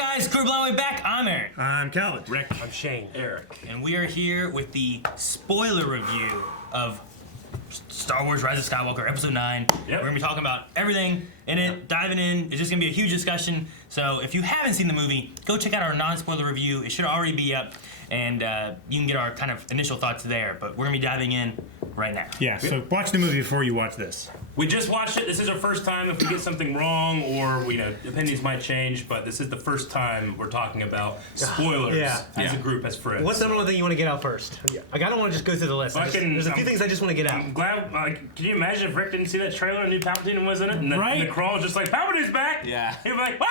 guys, Crew Blowing back. I'm Aaron. I'm Calvin. Rick. I'm Shane. Eric. And we are here with the spoiler review of Star Wars Rise of Skywalker, Episode 9. Yep. We're going to be talking about everything in it, diving in. It's just going to be a huge discussion. So if you haven't seen the movie, go check out our non-spoiler review. It should already be up, and you can get our kind of initial thoughts there. But we're going to be diving in right now. Yeah, so watch the movie before you watch this. We just watched it. This is our first time. If we get something wrong or opinions might change, but this is the first time we're talking about spoilers as a group, as friends. What's the number one thing you want to get out first? Like, I don't want to just go through the list. There's a few things I just want to get out. I'm glad. Can you imagine if Rick didn't see that trailer and knew Palpatine was in it, and the crawl was just like, Palpatine's back? Yeah. He'd be like, what?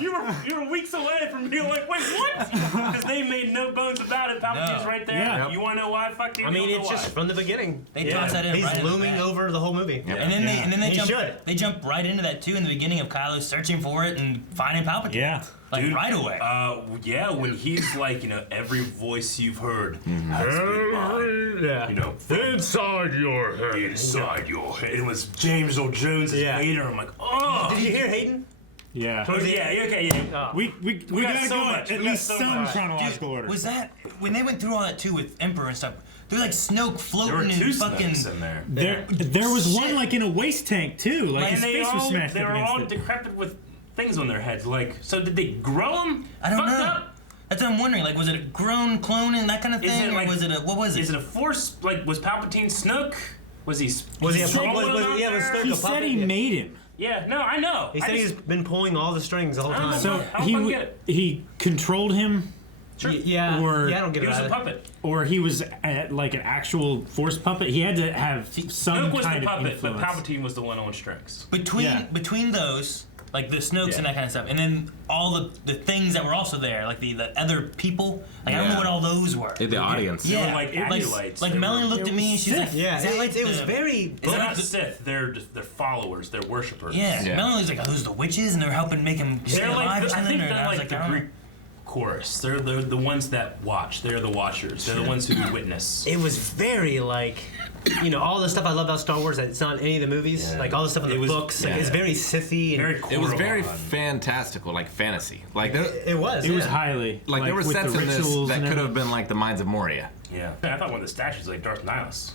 You were weeks away from being like, wait, what? Because they made no bones about it. Palpatine's right there. Yeah. You want to know why? Fuck you. I mean, it's just from the beginning. They toss that in. He's right looming over the whole movie. And then they He jump right into that too in the beginning of Kylo searching for it and finding Palpatine. Yeah. Like right away. Yeah, when he's like, every voice you've heard has been mine. Yeah. Inside your head. Inside your head. It was James Earl Jones as Vader. I'm like, oh. Did you hear Hayden? Yeah. Yeah. We got gotta so go much. at We got least so some much. chronological order. Was that when they went through all that too with Emperor and stuff? There was like Snoke There were floating two in fucking. Snokes in there. There was one like in a waste tank too. Like his And face was smashed they up were all against it. decrepit with things on their heads. Like, so did they grow them? I don't Fucked know. Up? That's what I'm wondering. Like, was it a grown clone and that kind of Is thing, it like- or was it a what was it? Is it a force? Like, was Palpatine Snoke? Was he? Was he a strong was out there? Snoke He a said puppet? he made him. Yeah. No, I know. He said he's been pulling all the strings the whole I don't time. know. So I don't get it. he controlled him, Sure. Yeah, Or- I don't get He it was a either. puppet. or he was like an actual force puppet. He had to have some Snoke was kind the of puppet, but influence. Palpatine was the one on strings. between those, like the Snokes and that kind of stuff, and then all the things that were also there, like the other people. Like I don't know what all those were. The audience. Yeah, were like acolytes. Like They Melanie were- looked at me and she was like, Yeah, "Is that like it was the-" very. They're not Sith. They're followers. They're worshippers. Yeah, Yeah. Melanie was like, "Are those the witches?" And they're helping make him stay They're alive like or I something. think Or they're I was like the I don't know. Greek chorus. They're the ones that watch. They're the watchers. They're the ones who witness. It was very like, all the stuff I love about Star Wars that it's not in any of the movies. Yeah. Like all the stuff in It the was- books. Like, yeah. it's very Sithy. And Very It was very Korriban. fantastical, like fantasy. Like there, it was. It was yeah. highly like there were with sets the in this rituals that and could have everything. been like the Mines of Moria. Yeah. I thought one of the statues was like Darth Nihilus.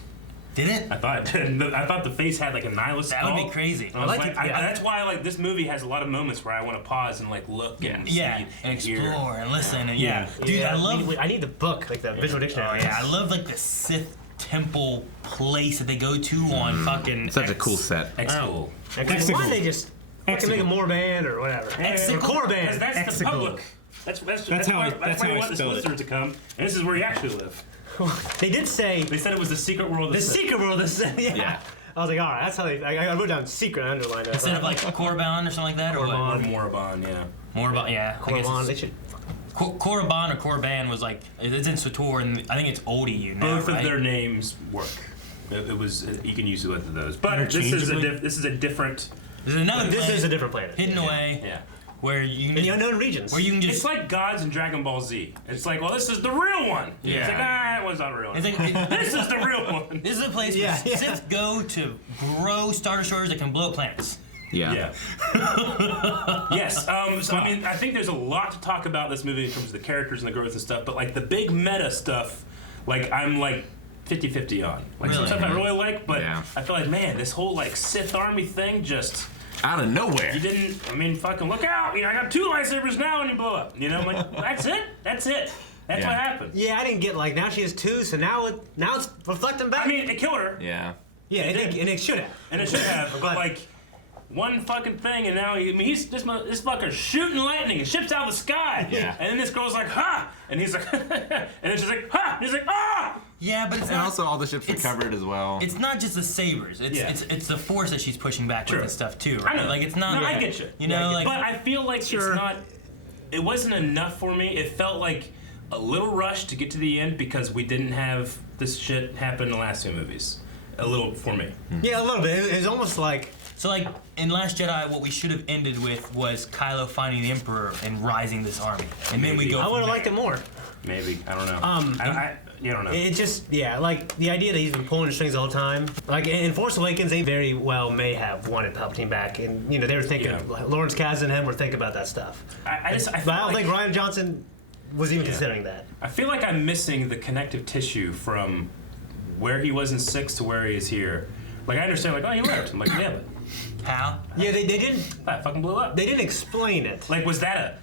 Did it? I thought the face had like a Nihilus That skull. would be crazy. I was like like, it, yeah. that's why like this movie has a lot of moments where I want to pause and like look and see Yeah, and hear. explore and listen and Yeah. dude, Yeah, I love. I need the book, like the visual dictionary. Yeah, I love like the Sith temple place that they go to on fucking. Such a cool set. Exegol. Like, Exegol. why they just fucking make a more band or whatever? Exegol. Or core Because band. that's the Exegol. public. That's how I- why that's how you I want the spelled it. listener to come. And this is where you actually live. They did say They said it was the secret world of the Sith. secret world is Yeah. I was like, all right, that's how they. I wrote down secret and underlined it. Instead of like Korriban or something like that, or Or what? Morabon, yeah. More about yeah. I guess Korriban, it's- they should. Korriban or Korriban was like it's in Sator and I think it's Oldie now, Both right? of their names work. It was you can use both of those, but this Interchangeably? is a different. There's another This planet is a different planet. hidden away Yeah. where you can In the unknown regions. where you can just It's like gods in Dragon Ball Z. It's like, well, this is the real one. Yeah. It's like, that one's not real. it's like This is the real one. this is a place Yeah, where yeah. Sith go to grow Star Destroyers that can blow up planets. Yeah. Yeah. Yes. So, I mean, I think there's a lot to talk about this movie in terms of the characters and the growth and stuff. But like the big meta stuff, like I'm like 50-50 on. Like some Really? stuff I really like, but Yeah. I feel like, man, this whole like Sith army thing just. Out of nowhere. You didn't. I mean, fucking look out! I got 2 lightsabers now, and you blow up. I'm like, that's it. That's it. That's Yeah. what happened. Yeah, I didn't get like now she has 2, so now it's reflecting back. I mean, it killed her, Yeah. yeah, did. and it should have. and it should have. But glad. like, one fucking thing, and now he's this fucker's shooting lightning and ships out of the sky. Yeah. And then this girl's like, ha! And he's like, and then she's like, ha! And he's like, ah! Yeah, but it's And not. also all the ships are covered as well. It's not just the sabers. It's Yeah. it's the force that she's pushing back True. with and stuff too, right? I know. Like it's not. No, I get you. You know, like But I feel like it's not. It wasn't enough for me. It felt like a little rushed to get to the end because we didn't have this shit happen in the last 2 movies. A little for me. Yeah, a little bit. It was almost like so. Like in Last Jedi, what we should have ended with was Kylo finding the Emperor and rising this army, and then we go. I from would have there. liked it more. Maybe I don't know. you don't know. It just, like the idea that he's been pulling the strings all the time. Like in Force Awakens, they very well may have wanted Palpatine back, and they were thinking, Lawrence Kasdan and him were thinking about that stuff. I But I don't think Rian Johnson was even considering that. I feel like I'm missing the connective tissue from where he was in 6 to where he is here. Like I understand, like, oh, you left. I'm like, yeah, but How? Yeah, they didn't. that fucking blew up. They didn't explain it. Like, was that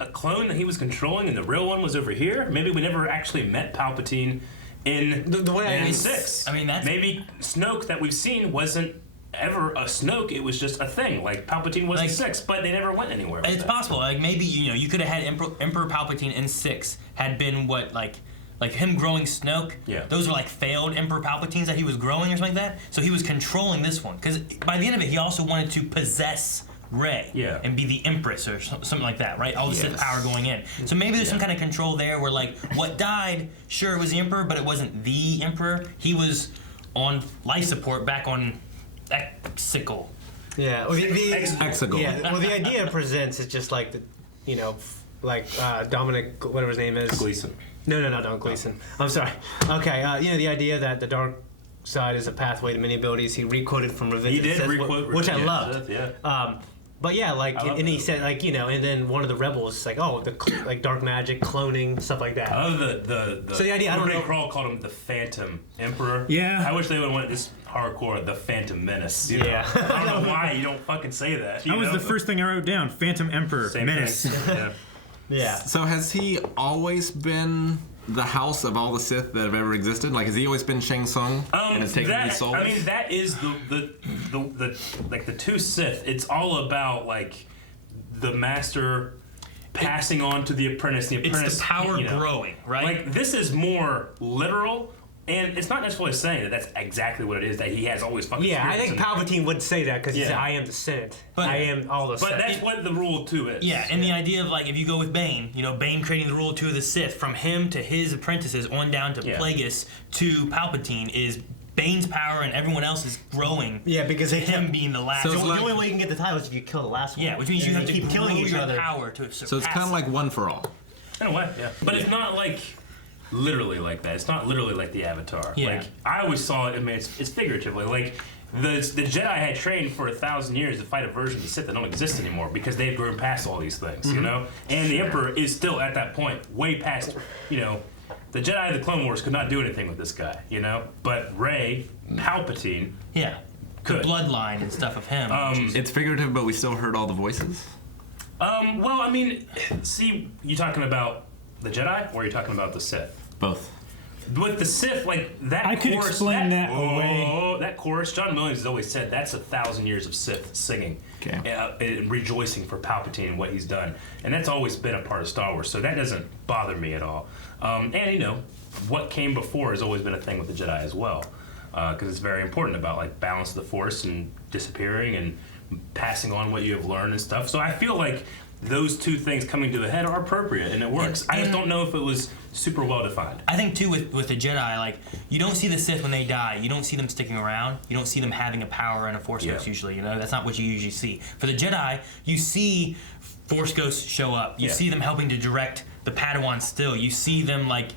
a clone that he was controlling, and the real one was over here? Maybe we never actually met Palpatine in The way in I 6. I mean, that's maybe Snoke that we've seen wasn't ever a Snoke. It was just a thing. Like Palpatine was in 6, but they never went anywhere. With It's that. possible. Like maybe you could have had Emperor Palpatine in 6 had been what like him growing Snoke. Yeah. Those were like failed Emperor Palpatines that he was growing or something like that. So he was controlling this one because by the end of it, he also wanted to possess Rey. Yeah. And be the Empress or something like that, right? All the Sith power going in. So maybe there's some kind of control there where like what died, sure it was the Emperor, but it wasn't the Emperor. He was on life support back on Exegol. Yeah. Well, Hexagon. Yeah. Well, the idea it presents is just like Dominic, whatever his name is. Gleason. No, not Don Gleason. I'm sorry. Okay. The idea that the dark side is a pathway to many abilities. He requoted from Revenge He of the did Sith, requote, which I Revenge of loved. the Sith, yeah. But yeah, like, I love and he that. said, like, and then one of the rebels is like, oh, like dark magic, cloning, stuff like that. I love the So the idea, I don't Ray know- Kroll called him the Phantom Emperor. Yeah. I wish they would have went this hardcore, the Phantom Menace. You know? Yeah. I don't know why you don't fucking say that. That was the first thing I wrote down. Phantom Emperor. Same Menace. thing. Yeah. Yeah. So has he always been the house of all the Sith that have ever existed? Like, has he always been Shang Tsung and has taken these souls? I mean, that is the like the two Sith. It's all about like the master passing on to the apprentice. The apprentice, It's the power you know. growing, right? Like this is more literal, and it's not necessarily saying that that's exactly what it is. That he has always fucking. Yeah, I spirits think in- Palpatine would say that because he Yeah. said, I am the Senate. But- I am all the But Sith. that's what the rule too is. Yeah, and the idea of like if you go with Bane, Bane creating the rule 2 of the Sith, from him to his apprentices on down to Yeah. Plagueis to Palpatine is Bane's power and everyone else is growing. Yeah, because to they him kept- being the last. So it's the like- only way you can get the title is if you kill the last one. yeah, which means you And have they to keep killing each your other. power to surpass. So it's kind of like one for all. In a way, yeah. But it's not like literally like that. It's not literally like the Avatar. Yeah. Like I always saw it. I mean, it's figuratively. Like the Jedi had trained for 1,000 years to fight a version of the Sith that don't exist anymore because they've grown past all these things, you know. And the Emperor is still at that point, way past. The Jedi of the Clone Wars could not do anything with this guy, But Rey, Palpatine, yeah, the Could. bloodline and stuff of him. It's figurative, but we still heard all the voices. Well, I mean, see, you talking about the Jedi or are you talking about the Sith? Both. With the Sith, like that I could chorus, explain that away. Oh, that chorus, John Williams has always said that's 1,000 years of Sith singing, Okay. and rejoicing for Palpatine and what he's done, and that's always been a part of Star Wars. So that doesn't bother me at all. And what came before has always been a thing with the Jedi as well, because it's very important about like balance of the Force and disappearing and passing on what you have learned and stuff. So I feel like those two things coming to a head are appropriate and it works. I just don't know if it was super well defined. I think too with the Jedi, like you don't see the Sith when they die. You don't see them sticking around. You don't see them having a power and a Force Yeah. ghost usually. That's not what you usually see. For the Jedi, you see Force ghosts show up. You Yeah. see them helping to direct the Padawans still. You see them like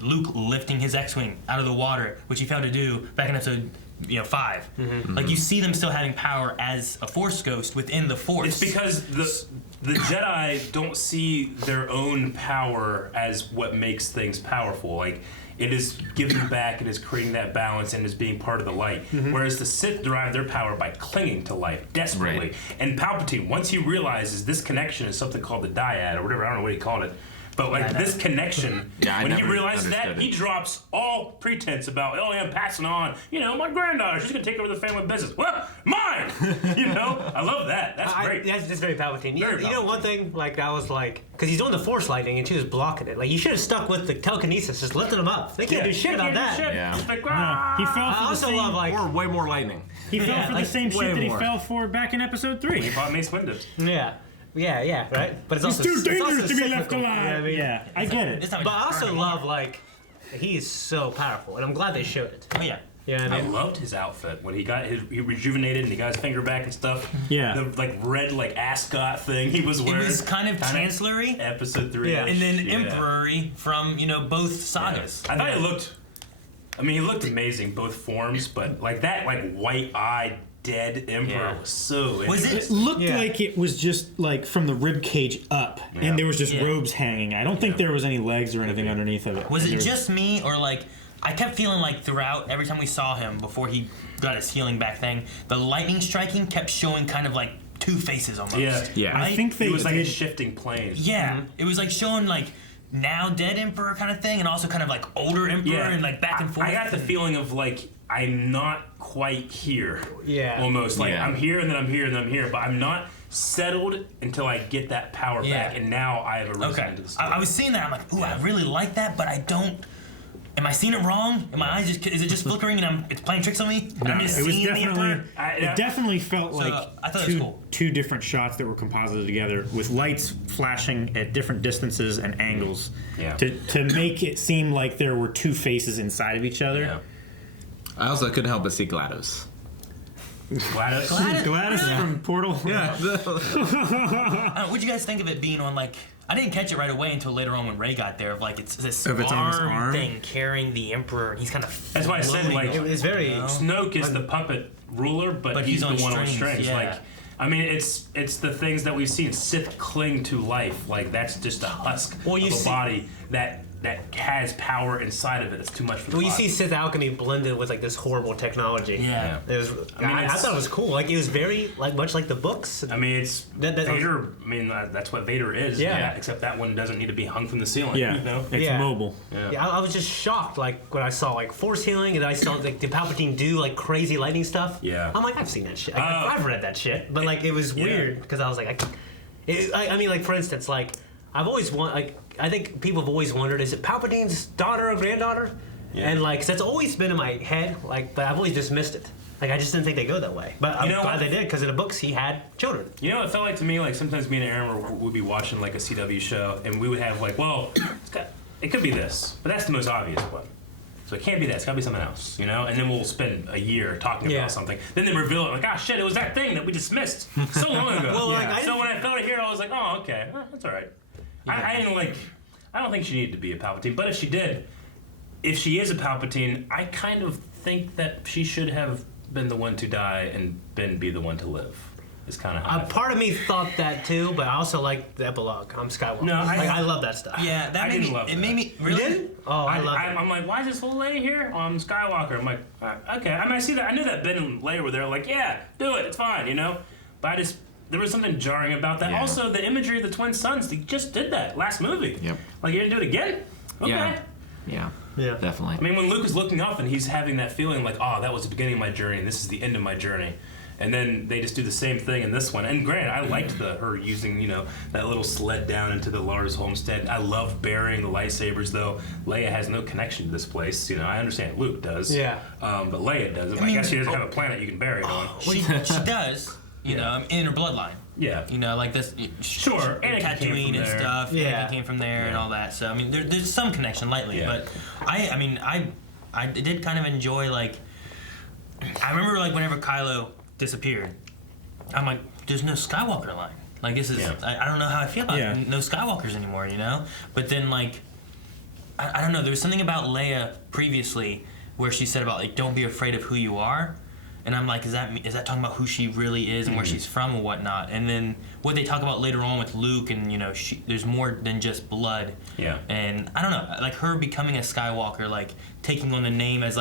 Luke lifting his X-wing out of the water, which he failed to do back in episode 5. Like you see them still having power as a Force ghost within the Force. It's because the Jedi don't see their own power as what makes things powerful. Like it is giving back, it is creating that balance, and is being part of the light. Whereas the Sith derive their power by clinging to life desperately. Right. And Palpatine, once he realizes this connection is something called the dyad or whatever, I don't know what he called it. But like this connection, Yeah, I when he never realizes that, understood he it. drops all pretense about, oh, yeah, I'm passing on. My granddaughter, she's gonna take over the family business. Well, mine. I love that. That's great. That's very Palpatine. Very You know one Palpatine. thing, like that was like, because he's doing the Force lightning and she was blocking it. Like you should have stuck with the telekinesis, just lifting him up. They can't do shit about that. Yeah. It's like, No, ah. he fell I for the also same. love like, Or way more lightning. he fell yeah, for like, the same way shit that he more. fell for back in episode 3. He bought Mace Windu. yeah, right. But it's It's also too it's dangerous also to be left cyclical, alive. you know what I mean? I get it. It's not But I also burning. love like he is so powerful, and I'm glad they showed it. Oh yeah. Yeah, I loved his outfit when he rejuvenated and he got his finger back and stuff. Yeah. The red ascot thing he was wearing. It was kind of chancellery, Episode 3. Yeah. and then emperory from both sagas. I thought it looked. I mean, he looked amazing both forms, but like that white-eyed dead emperor was so. Was it? It looked like it was just like from the rib cage up, and there was just robes hanging. I don't think there was any legs or anything underneath of it. Was it just me, or like I kept feeling like throughout every time we saw him before he got his healing back thing, the lightning striking kept showing kind of like two faces almost. Yeah. I think it was like a did- shifting plane. Yeah, it was like showing like now dead emperor kind of thing, and also kind of like older emperor and like back and forth. I got the feeling of like I'm not quite here. Yeah. Almost like Yeah. I'm here and then I'm here and then I'm here, but I'm not settled until I get that power back, and now I have a reason Okay, into the story. I was seeing that. I'm like, ooh, I really like that, but I don't. Am I seeing it wrong? Am my eyes just? Is it just flickering and it's playing tricks on me? No, I'm just it was seeing the definitely. emperor. It definitely felt like I thought it was cool. two different shots that were composited together with lights flashing at different distances and angles to make it seem like there were two faces inside of each other. Yeah. I also couldn't help but see GLaDOS. GLaDOS. GLaDOS from Portal. Yeah. What'd you guys think of it being on like? I didn't catch it right away until later on when Ray got there. Of like it's this If it's on his arm arm? thing carrying the emperor, and he's kind of. That's why I said like It's very. Snoke is the puppet ruler, but he's the on one on strings, strings. yeah. Like, I mean, it's the things that we've seen Sith cling to life. Like that's just a husk Well, you of a see- body that has power inside of it. It's too much for the Well, you body. see Sith alchemy blended with like this horrible technology. Yeah. It was. I it's- thought it was cool. Like it was very like much like the books. I mean, it's That- Vader. I mean, that's what Vader is. Yeah. Except that one doesn't need to be hung from the ceiling. Yeah, You know? it's Yeah. mobile. Yeah, I was just shocked, like when I saw like force healing, and then I saw like the Palpatine do like crazy lightning stuff. Yeah. I'm like, I've seen that shit. I've read that shit, but like it was weird because I was like, I mean, like for instance, like I've always I think people have always wondered, is it Palpatine's daughter or granddaughter? Yeah. And like, 'cause that's always been in my head, like, but I've always dismissed it. Like I just didn't think they go that way. But I'm You know glad what? they did because in the books he had children. You know, it felt like to me like sometimes me and Aaron would be watching like a CW show, and we would have like, well, it could be this, but that's the most obvious one. So it can't be that. It's got to be something else, you know? And then we'll spend a year talking about something. Then they reveal it like, ah, shit, it was that thing that we just missed so long ago. Well, like, So when I felt it here, I was like, oh, okay, that's all right. I don't think she needed to be a Palpatine, but if she is a Palpatine, I kind of think that she should have been the one to die and Ben be the one to live. It's kind of how I feel. Part of me thought that too, but I also like the epilogue. I'm Skywalker. No, I love that stuff. Yeah, that I made didn't me. love It that. made me You really. did? Oh, I love it. I'm like, why is this little lady here? Oh, I'm Skywalker. I'm like, okay. I mean, I see that. I knew that Ben and Leia were there. Like, yeah, do it. It's fine, you know. But there was something jarring about that. Yeah. Also, the imagery of the twin sons. They just did that last movie. Yep. Like, you didn't do it again? Okay. Yeah. Yeah. Definitely. I mean, when Luke is looking up and he's having that feeling like, oh, that was the beginning of my journey, and this is the end of my journey. And then they just do the same thing in this one. And granted, I liked her using, that little sled down into the Lars homestead. I love burying the lightsabers, though. Leia has no connection to this place. I understand Luke does. Yeah. But Leia doesn't. I guess she doesn't have a planet you can bury it on. She does. In her bloodline. Yeah. Like this. Sure, Anakin came Tatooine from and there. stuff. Yeah. Anakin came from there and all that. So I mean, there's some connection lightly, Yeah. but I did kind of enjoy I remember whenever Kylo disappeared, I'm like, there's no Skywalker line. Like this is I don't know how I feel about no Skywalkers anymore, But then I don't know. There was something about Leia previously where she said about don't be afraid of who you are. And I'm like, is that talking about who she really is and where she's from and whatnot? And then what they talk about later on with Luke and there's more than just blood. Yeah. And I don't know, her becoming a Skywalker, taking on the name as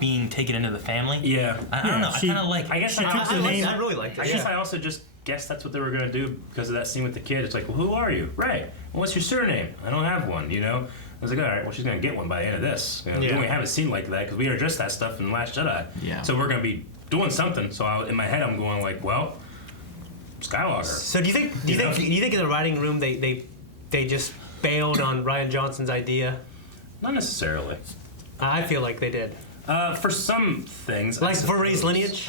being taken into the family. Yeah. I don't know. I kind of like. I guess she took the name. I really liked it. I guess I also just guessed that's what they were going to do because of that scene with the kid. It's like, well, who are you? Right. Well, what's your surname? I don't have one, I was like, all right, well, she's going to get one by the end of this. Then we haven't seen like that because we addressed that stuff in The Last Jedi. Yeah. So we're going to be doing something. So in my head, I'm going well, Skywalker. So do you think in the writing room they just bailed on Rian Johnson's idea? Not necessarily. I feel like they did. For some things. Like for Rey's lineage,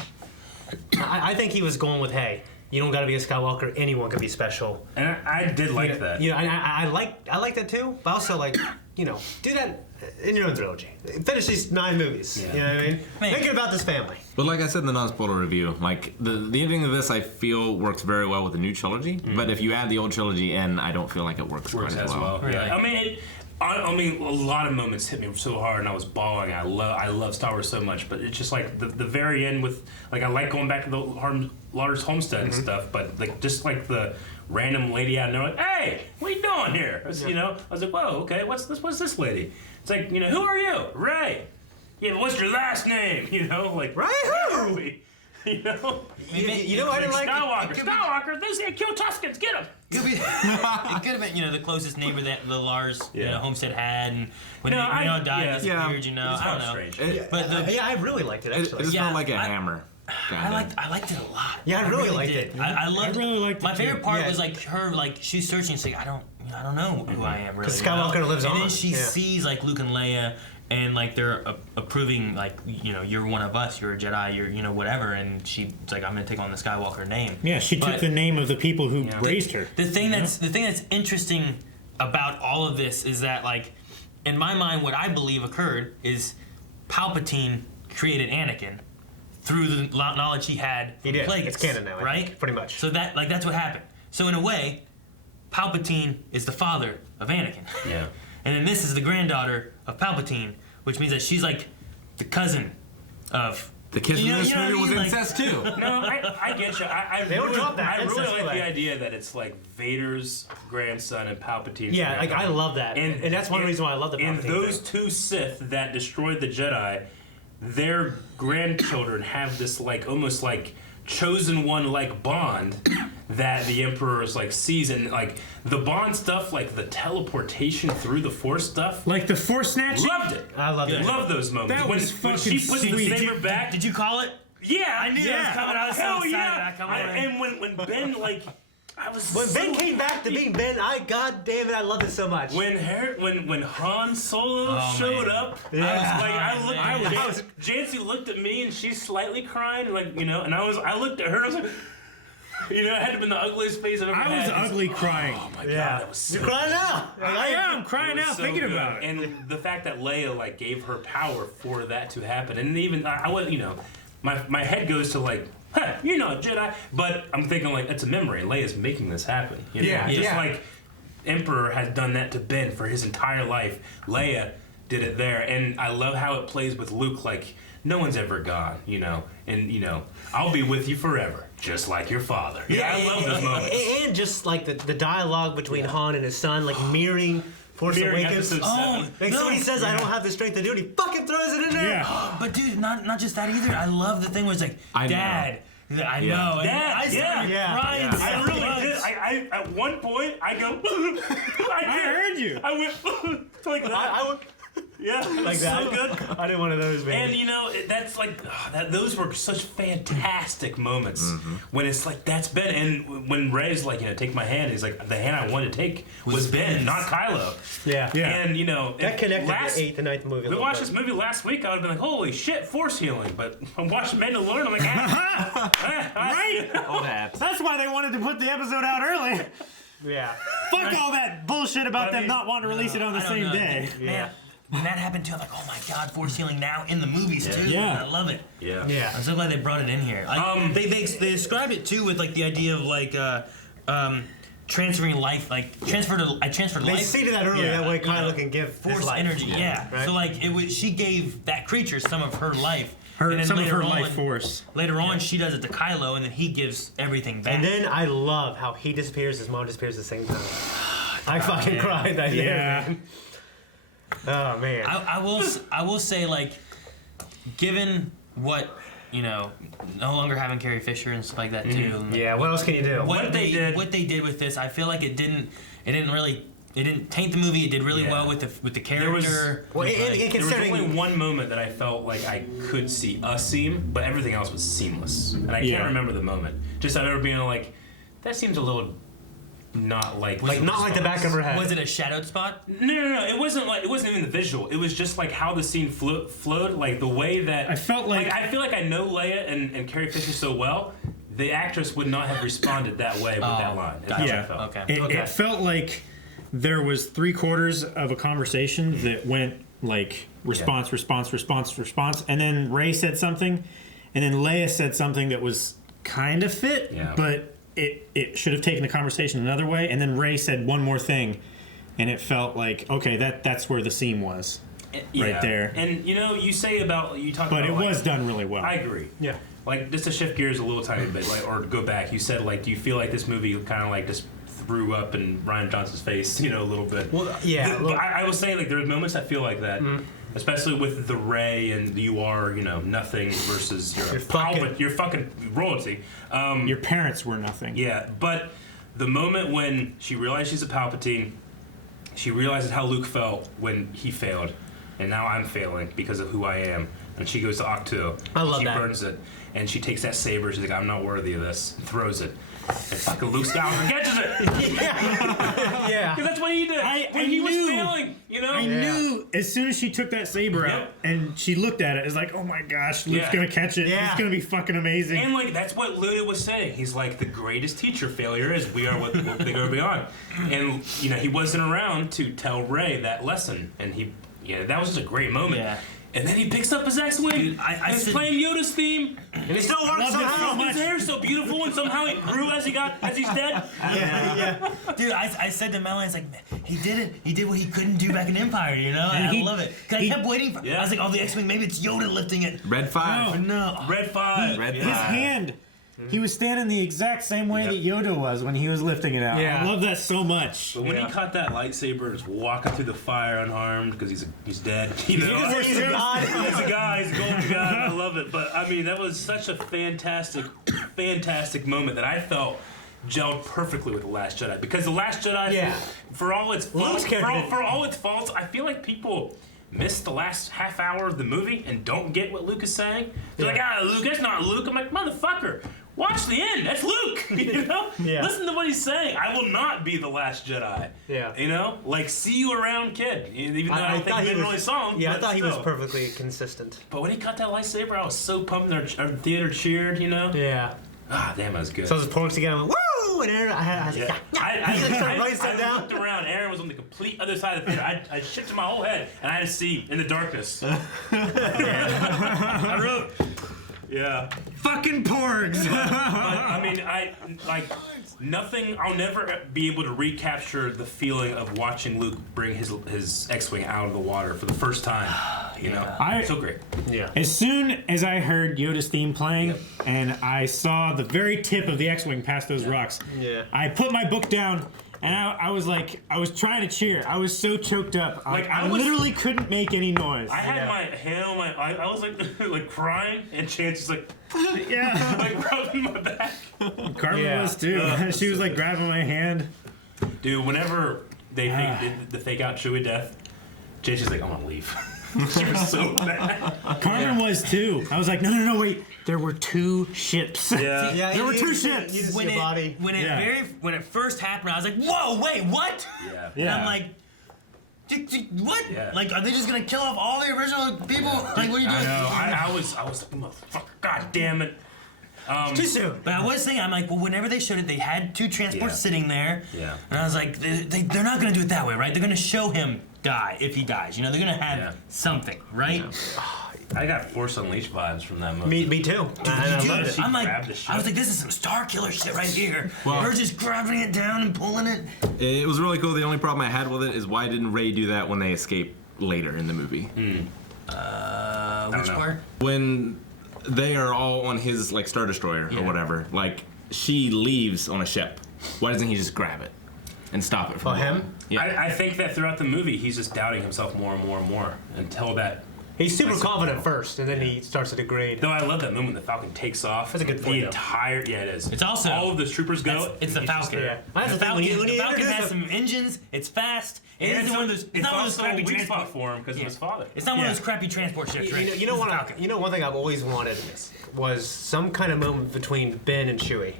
I think he was going with, hey, you don't got to be a Skywalker. Anyone can be special. And I did like that. You know, and I like that too. But also, like, you know, do that in your own trilogy. Finish these 9 movies. Yeah. You know what I mean? Make it about this family. But like I said in the non-spoiler review, like the ending of this, I feel works very well with the new trilogy. But if you add the old trilogy in, I don't feel like it works quite as well. Really? Yeah. I mean, a lot of moments hit me so hard, and I was bawling. I love Star Wars so much, but it's just like the very end with like I like going back to the Lauder's homestead and stuff, but like just like the random lady out there, like, hey, what are you doing here? You know, I was like, whoa, okay, what's this lady? It's like, you know, who are you? Ray. Yeah, but what's your last name? You know, like Ray who? You know, You know, I didn't like Skywalker. Those kill Tuskens. Get them. It could have been, you know, the closest neighbor that the Lars you know, homestead had, and when No, they died, disappeared. You know, It's I don't not know. strange. But I really liked it It actually. just Yeah, felt like a I- hammer. I liked it a lot. Yeah, I really liked did. it. I loved. I really liked it My too. favorite part Yeah. was like her, like she's searching. She's like, I don't know who I am really. 'Cause Skywalker you know? lives and on. then she Yeah. sees like Luke and Leia, and like they're approving, like, you know, you're one of us. You're a Jedi. You're, you know, whatever. And she's like, I'm gonna take on the Skywalker name. Yeah, she took But the name of the people who raised her. The thing that's interesting about all of this is that, like, in my mind, what I believe occurred is Palpatine created Anakin through the knowledge he had from He did. Plagueis, It's canon now, I right? think, pretty much. So that's what happened. So in a way, Palpatine is the father of Anakin. Yeah. And then this is the granddaughter of Palpatine, which means that she's like the cousin of. The kids You in know- this you know what movie I was mean? Like- incest too. No, I get you. I They don't really, drop that. I really Incest like play. the idea that it's like Vader's grandson and Palpatine's Yeah, like grandson. I love that, and that's one reason why I love the And Palpatine those thing. 2 Sith that destroyed the Jedi, their grandchildren have this like almost like chosen one like bond that the Emperor's like sees, and like the Bond stuff, like the teleportation through the Force stuff. Like the Force snatching. Loved it. I love it. Love those moments. That when, was when fucking she puts the sweet. saber back. Did you call it? Yeah, I knew it was coming. I was so Hell excited. yeah. I come on. And when Ben like, I was When so Ben came back to being Ben, God damn it, I loved it so much. When Han Solo Oh, showed man. up, Yeah. I was like, I was Jancy looked at me and she's slightly crying, like, you know, and I looked at her, I was like, you know, it had to been the ugliest face I've ever I had. was ugly crying. Oh my god, Yeah. that was so You're crying now. I am crying It was out so thinking good. about it. And the fact that Leia like gave her power for that to happen, and even I was, you know, my head goes to like, huh, you know, Jedi, but I'm thinking like it's a memory. Leia's making this happen. You know? Yeah, just yeah. like Emperor has done that to Ben for his entire life. Leia did it there, and I love how it plays with Luke. Like no one's ever gone, you know, and you know, I'll be with you forever, just like your father. Yeah, I love those moments. And just like the dialogue between Han and his son, like mirroring Force Mirroring Awakens. episode Oh, 7. Like, so when he says, I don't have the strength to do it, he fucking throws it in there. Yeah. But dude, not just that either. I love the thing where it's like, I know. Dad. I Yeah. know. And Dad, I started yeah. crying. Yeah. so I really much. did. I at one point I go. I heard you. I went like that. I would Yeah, like that. so good. I did one of those, man. And you know that's like those were such fantastic moments when it's like that's Ben, and when Rey's like, you know, take my hand, he's like, the hand I wanted to take was Ben, not Kylo. yeah. Yeah. And you know That connected last, the 8th and 9th movie. a we little watched bit. this movie last week. I would have been like, holy shit, force healing. But I'm watching Mandalorian. I'm like, Right? All that. That's why they wanted to put the episode out early. Yeah. Fuck all that bullshit about I them mean, not wanting to release it on the I don't same know. day. Man, when that happened too, I'm like, oh my god, force healing now in the movies too. Yeah. I love it. Yeah. Yeah. I'm so glad they brought it in here. They described it too with like the idea of like transferring life, like I transferred They life. stated that earlier. Yeah. That way You know, Kylo can give his force life. energy, yeah. Right? So like she gave that creature some of her life. Her, and then some of later her life on- force. Later on, she does it to Kylo, and then he gives everything back. And then I love how he disappears, his mom disappears at the same time. I fucking cried that day, Yeah. man. Oh man. I will say, like, given what, you know, no longer having Carrie Fisher and stuff like that too. Yeah. What else can you do? What they did with this, I feel like it didn't taint the movie. It did really Yeah. well with the There was- character. Well, Like, and There was considering only one moment that I felt like I could see a seam, but everything else was seamless. And I Yeah. can't remember the moment. Just I remember being like, that seems a little not like not like the back of her head. was it a shadowed spot? No. It wasn't even the visual. It was just like how the scene flowed, like the way that I felt like- I feel like I know Leia and Carrie Fisher so well. the actress would not have responded that way with that line. That's what I felt. Okay. It felt like there was 3/4 of a conversation that went like response, and then Rey said something, and then Leia said something that was kind of fit, but it should have taken the conversation another way, and then Rey said one more thing, and it felt like, okay, that's where the seam was. Right there. And you talk about But it was done really well. I agree. Yeah. Like, just to shift gears a little tiny bit, like, or go back, you said, like, do you feel like this movie kind of like just threw up in Ryan Johnson's face, a little bit? Well, yeah. I was saying, like, there are moments I feel like that, especially with the Rey and you are, nothing versus your fucking royalty. Your parents were nothing. Yeah, but the moment when she realized she's a Palpatine, she realizes how Luke felt when he failed, and now I'm failing because of who I am. And she goes to Octo. I love she that. She burns it, and she takes that saber. She's like, "I'm not worthy of this." And throws it, and fucking Luke Skywalker catches it. Yeah. Because that's what he did when he was failing. I knew as soon as she took that saber out and she looked at it, it's like, oh my gosh, Luke's gonna catch it. Yeah. It's gonna be fucking amazing. And like that's what Luna was saying. He's like, the greatest teacher failure is we are what they go beyond. And he wasn't around to tell Rey that lesson, and that was just a great moment. Yeah. And then he picks up his X-Wing. He's playing Yoda's theme. And he still works somehow. His hair is so beautiful, and somehow it grew as he's dead. Yeah. Dude, I said to Melanie, it's like, man, he did it. He did what he couldn't do back in Empire, And I love it. Because I kept waiting for. I was like, oh, the X-Wing, maybe it's Yoda lifting it. Red 5. No. Red 5. Red His 5. hand. He was standing the exact same way that Yoda was when he was lifting it out. Yeah. I love that so much. But when he caught that lightsaber and was walking through the fire unharmed because he's dead. He's a god. He's a guy. He's a golden god. I love it. But I mean, that was such a fantastic moment that I felt gelled perfectly with The Last Jedi. Because The Last Jedi, for all its faults, I feel like people miss the last half hour of the movie and don't get what Luke is saying. They're like, Luke, that's not Luke. I'm like, motherfucker, watch the end. That's Luke. Listen to what he's saying. I will not be the last Jedi. Yeah. Like, see you around, kid. Even though I don't think they really saw him. Yeah, I thought he was still. perfectly consistent. But when he cut that lightsaber, I was so pumped. Our theater cheered. Yeah. Ah, damn, that was good. So I was pouring together. I went, woo! And Aaron, I I looked around. Aaron was on the complete other side of the theater. I shifted my whole head, and I had to see in the darkness. I wrote. Yeah. Fucking porgs! I mean, nothing. I'll never be able to recapture the feeling of watching Luke bring his X-wing out of the water for the first time. So great. Yeah. As soon as I heard Yoda's theme playing and I saw the very tip of the X-wing past those rocks, I put my book down and I was like, I was trying to cheer. I was so choked up. I literally couldn't make any noise. I had my hand on my. I was like crying, and Chance was like, like rubbing my back. Carmen was too. She was like grabbing my hand. Dude, whenever they did the fake out Chewie death, Chance was like, I want to leave. She was so bad. Carmen was too. I was like, no, wait. There were 2 ships. Yeah. There were 2 ships. You just When your body. when it first happened, I was like, whoa, wait, what? Yeah. And I'm like, what? Yeah. Like, are they just gonna kill off all the original people? Like, what are you doing? I was like, motherfucker, god damn it. Too soon. But I was thinking, I'm like, well, whenever they showed it, they had 2 transports sitting there. Yeah. And I was like, they're not gonna do it that way, right? They're gonna show him die if he dies. They're gonna have something, right? Yeah. I got Force Unleashed vibes from that movie. Me too. I loved it. I'm like, grabbed the ship. I was like, this is some Star Killer shit right here. Well- We're just grabbing it down and pulling it. It was really cool. The only problem I had with it is why didn't Rey do that when they escape later in the movie? Which know. part? When they are all on his Star Destroyer or whatever, she leaves on a ship. Why doesn't he just grab it and stop it from Oh, him? going? Yeah. I think that throughout the movie, he's just doubting himself more and more and more until that. He's super confident first, and then he starts to degrade. Though I love that moment the Falcon takes off. That's a good point, The though. entire it is. It's also- all of the troopers go. It's the he's just Falcon. there. That's The the thing. Falcon, When the you Falcon introduce has him- some engines. It's fast. It And isn't one of those. It's not one of those also crappy a weak transport. spot for him because of his father. It's not one of those crappy transport ships, right? You know It's what? the Falcon. One thing I've always wanted was some kind of moment between Ben and Chewie.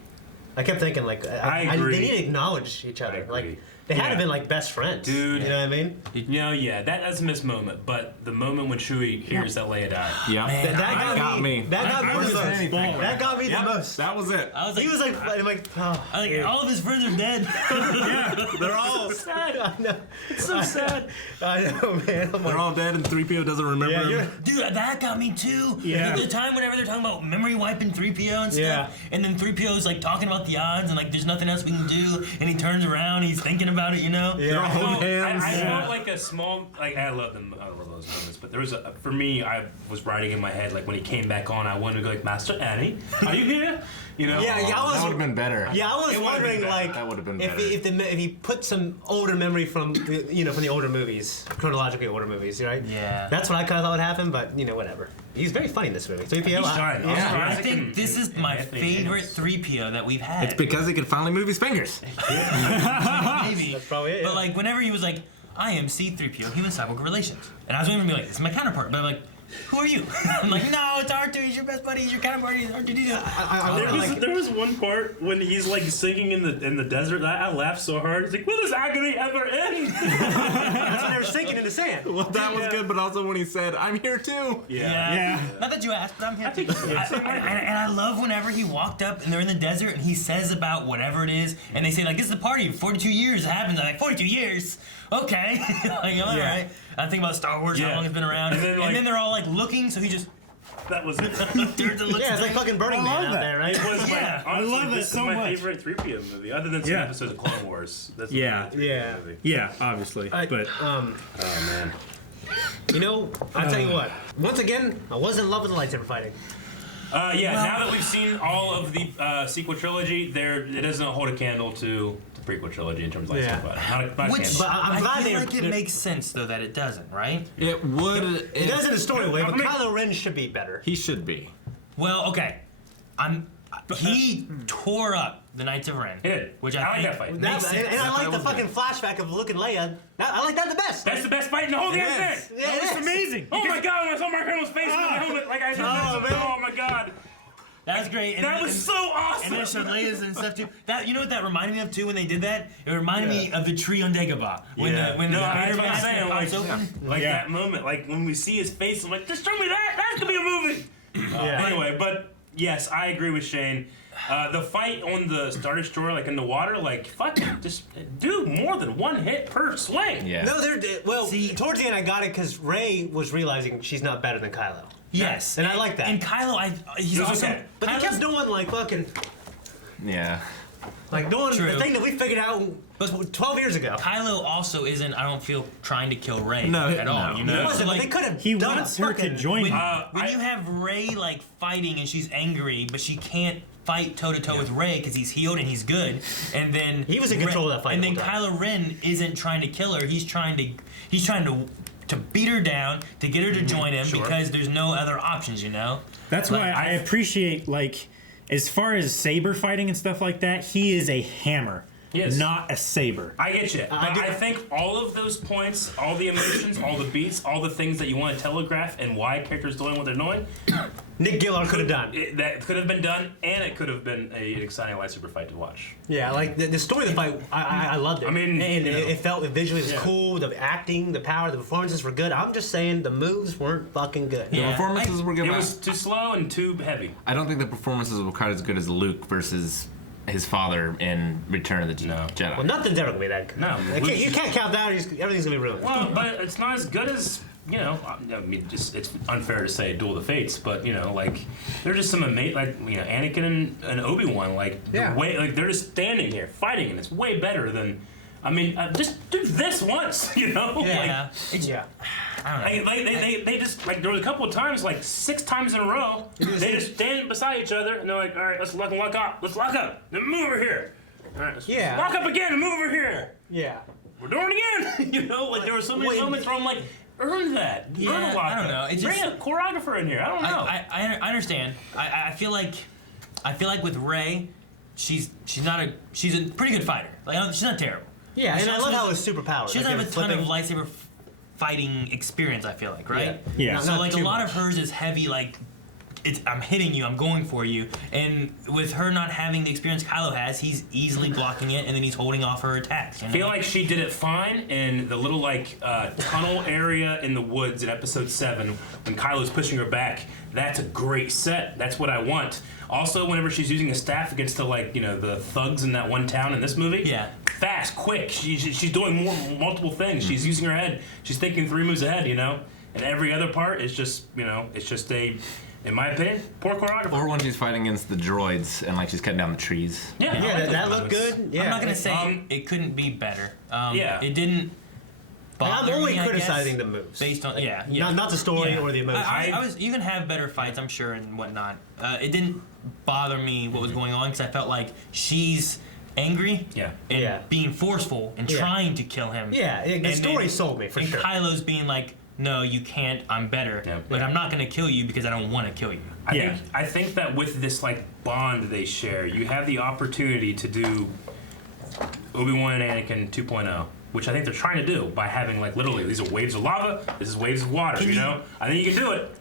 I kept thinking I agree. they need to acknowledge each other. I agree. They had to have been like best friends. Dude. You know what I mean? Yeah, that's a missed moment. But the moment when Chewie hears that Leia died. Yeah. Man, That got me. That got me I was the most. anything. That got me the Yep, most. that was it. I was He was like, oh, I was like, all of his friends are dead. They're all I know. It's so sad. I know, man. I'm they're like, all dead, and 3PO doesn't remember yeah, him. you're. Dude, that got me too. Yeah. Like, the time whenever they're talking about memory wiping 3PO and stuff, Yeah. and then 3PO's like talking about the odds and like there's nothing else we can do, and he turns around, he's thinking about it, you know? They're all I holding hands. felt like a small, like I love them. I love those moments, but there was for me, I was writing in my head like when he came back on, I wanted to go like, Master Annie, are you here? You know? Yeah, I That was. would have been better. Yeah, I was It would've wondering been like That would have been if better. if he put some older memory from from the older movies, chronologically older movies, right? Yeah. That's what I kind of thought would happen, but whatever. He's very funny in this movie. 3PO. He's trying. Yeah. I Isaac think and- this is and my Anthony favorite Daniels. 3PO that we've had. It's because he could finally move his fingers. Maybe. That's probably it, yeah. But like whenever he was like, I am C-3PO, human cyborg relations. And I was waiting for him to be like, this is my counterpart. But I'm like, who are you? I'm like, no, it's R2, he's your best buddy, he's your counterpart, he's R2D2. There was one part when he's like singing in the desert. I laughed so hard. He's like, "Will this agony ever end?" That's when they were sinking in the sand. Well, that was good, but also when he said, "I'm here too." Yeah. Not that you asked, but I'm here. think too. it's and I love whenever he walked up and they're in the desert and he says about whatever it is, and they say like, "This is a party. 42 years it happens." I'm like, 42 years? Okay. Like, all Yeah. right. I think about Star Wars, how Yeah. long it's been around, And then, like- they're all like looking, so he just That was it. turns and looks. Yeah, it's like fucking Burning I Man love out that. there, right? It was Yeah. my, honestly, love that this so is my much. favorite 3PO movie, other than some Yeah. episodes of Clone Wars. That's Yeah. my Yeah. favorite movie. Yeah, obviously. But Oh man. I'll tell you what. Once again, I was in love with the lightsaber fighting. Now that we've seen all of the sequel trilogy, it doesn't hold a candle to the prequel trilogy in terms of Yeah. lightsaber fighting. Not a Which candle. But I'm glad I feel they're- like it they're- makes sense though that it doesn't, right? It would. It does in a story way, but I mean- Kylo Ren should be better. He should be. Well, okay. He tore up the Knights of Ren. He did. Which I like think that fight. And makes sense. I like the was fucking flashback of Luke and Leia. I like that the best. That's the best fight in the whole damn Yes. thing. Yeah, it is. amazing. Oh my god, when I saw Mark Hamill's face in the helmet, like I just oh my god. That was great. And, That was so awesome. And then showed Leia's and stuff too. That, you know what that reminded me of too when they did that? It reminded me of the tree on Dagobah. When the no, Vader that's what I'm mask saying. pops Like, open. like Yeah. that moment, like when we see his face, I'm like, just show me that. That could be a movie. Yeah. Anyway, but yes, I agree with Shane. The fight on the Star Destroyer, like in the water, like fucking just do more than one hit per swing. Yeah. No, well, See- towards the end I got it because Rey was realizing she's not better than Kylo. Yes. And I like that. And Kylo, he's It was also. okay. But he Kylo's- kept doing like fucking, Yeah. like doing True. the thing that we figured out But- 12 years ago. Kylo also isn't, I don't feel, trying to kill Rey No, at all. no. You know? It So, wasn't, but like, they could have he done wants a her to fucking- join when, him. when you have Rey like fighting and she's angry, but she can't fight toe to toe with Rey because he's healed and he's good, and then He was in control of that fight And the then whole Kylo Ren isn't trying to kill her; he's trying to beat her down to get her to join him because there's no other options. You know. That's Like, why I appreciate, like, as far as saber fighting and stuff like that, he is a hammer, He is. not a saber. I get you. But I think all of those points, all the emotions, all the beats, all the things that you want to telegraph and why characters doing what they're doing, Nick Gillard could have done. that could have been done, and it could have been an exciting lightsaber fight to watch. Yeah, like the story of the fight, I loved it. I mean, and you know. it felt visually it was Yeah. cool. The acting, the power, the performances were good. I'm just saying the moves weren't fucking good. The Yeah. performances were good. It but was too slow and too heavy. I don't think the performances were quite as good as Luke versus his father in Return of the Jedi. Well, nothing's ever gonna be that good. No, You can't count down. Everything's gonna be ruined. Well, but it's not as good as, you know, I mean, just it's unfair to say Duel of the Fates, but, you know, like, there's just some amazing, like, you know, Anakin and Obi-Wan, like, Yeah. the way, like, they're just standing here fighting, and it's way better than, I mean, just do this once, you know? Yeah. It's, Yeah. I don't know. They just, like, there was a couple of times, like, 6 times in a row, they just stand beside each other, and they're like, all right, let's lock up. Let's lock up. Then move over here. All right, let's Yeah. lock up again and move over here. Yeah. We're doing it again. You know, like, there were so many Wait. moments where I'm like, earn that. Yeah, Earn a lock I don't up. know. It's Bring just- a choreographer in here. I don't know. I understand. I feel like with Rey, she's a pretty good fighter. Like she's not terrible. Yeah, She and I also love how doesn't- it's superpowered. She doesn't have a ton of lightsaber fighting experience. I feel like, right? Yeah. Not So like a too lot much. of hers is heavy, like I'm hitting you, I'm going for you. And with her not having the experience Kylo has, he's easily blocking it, and then he's holding off her attacks. You know? I feel like she did it fine in the little tunnel area in the woods in Episode 7 when Kylo's pushing her back. That's a great set. That's what I want. Also, whenever she's using a staff against the thugs in that one town in this movie, fast, quick. She's doing multiple things. Mm-hmm. She's using her head. She's thinking 3 moves ahead. And every other part is just in my opinion, poor choreography. Or when she's fighting against the droids and she's cutting down the trees. Yeah, I like that those looked moments. good. Yeah, I'm not gonna say it couldn't be better. It didn't. I'm bother only me, I criticizing guess, the moves. based on Not the story or the emotion. I was. You can have better fights, I'm sure, and whatnot. It didn't bother me what was going on because I felt like she's angry and being forceful and trying to kill him. The story sold me for and sure. Kylo's being like, no, you can't. I'm better, but I'm not gonna kill you because I don't want to kill you. I think that with this bond they share, you have the opportunity to do Obi-Wan and Anakin 2.0, which I think they're trying to do by having literally these are waves of lava, this is waves of water. I think you can do it,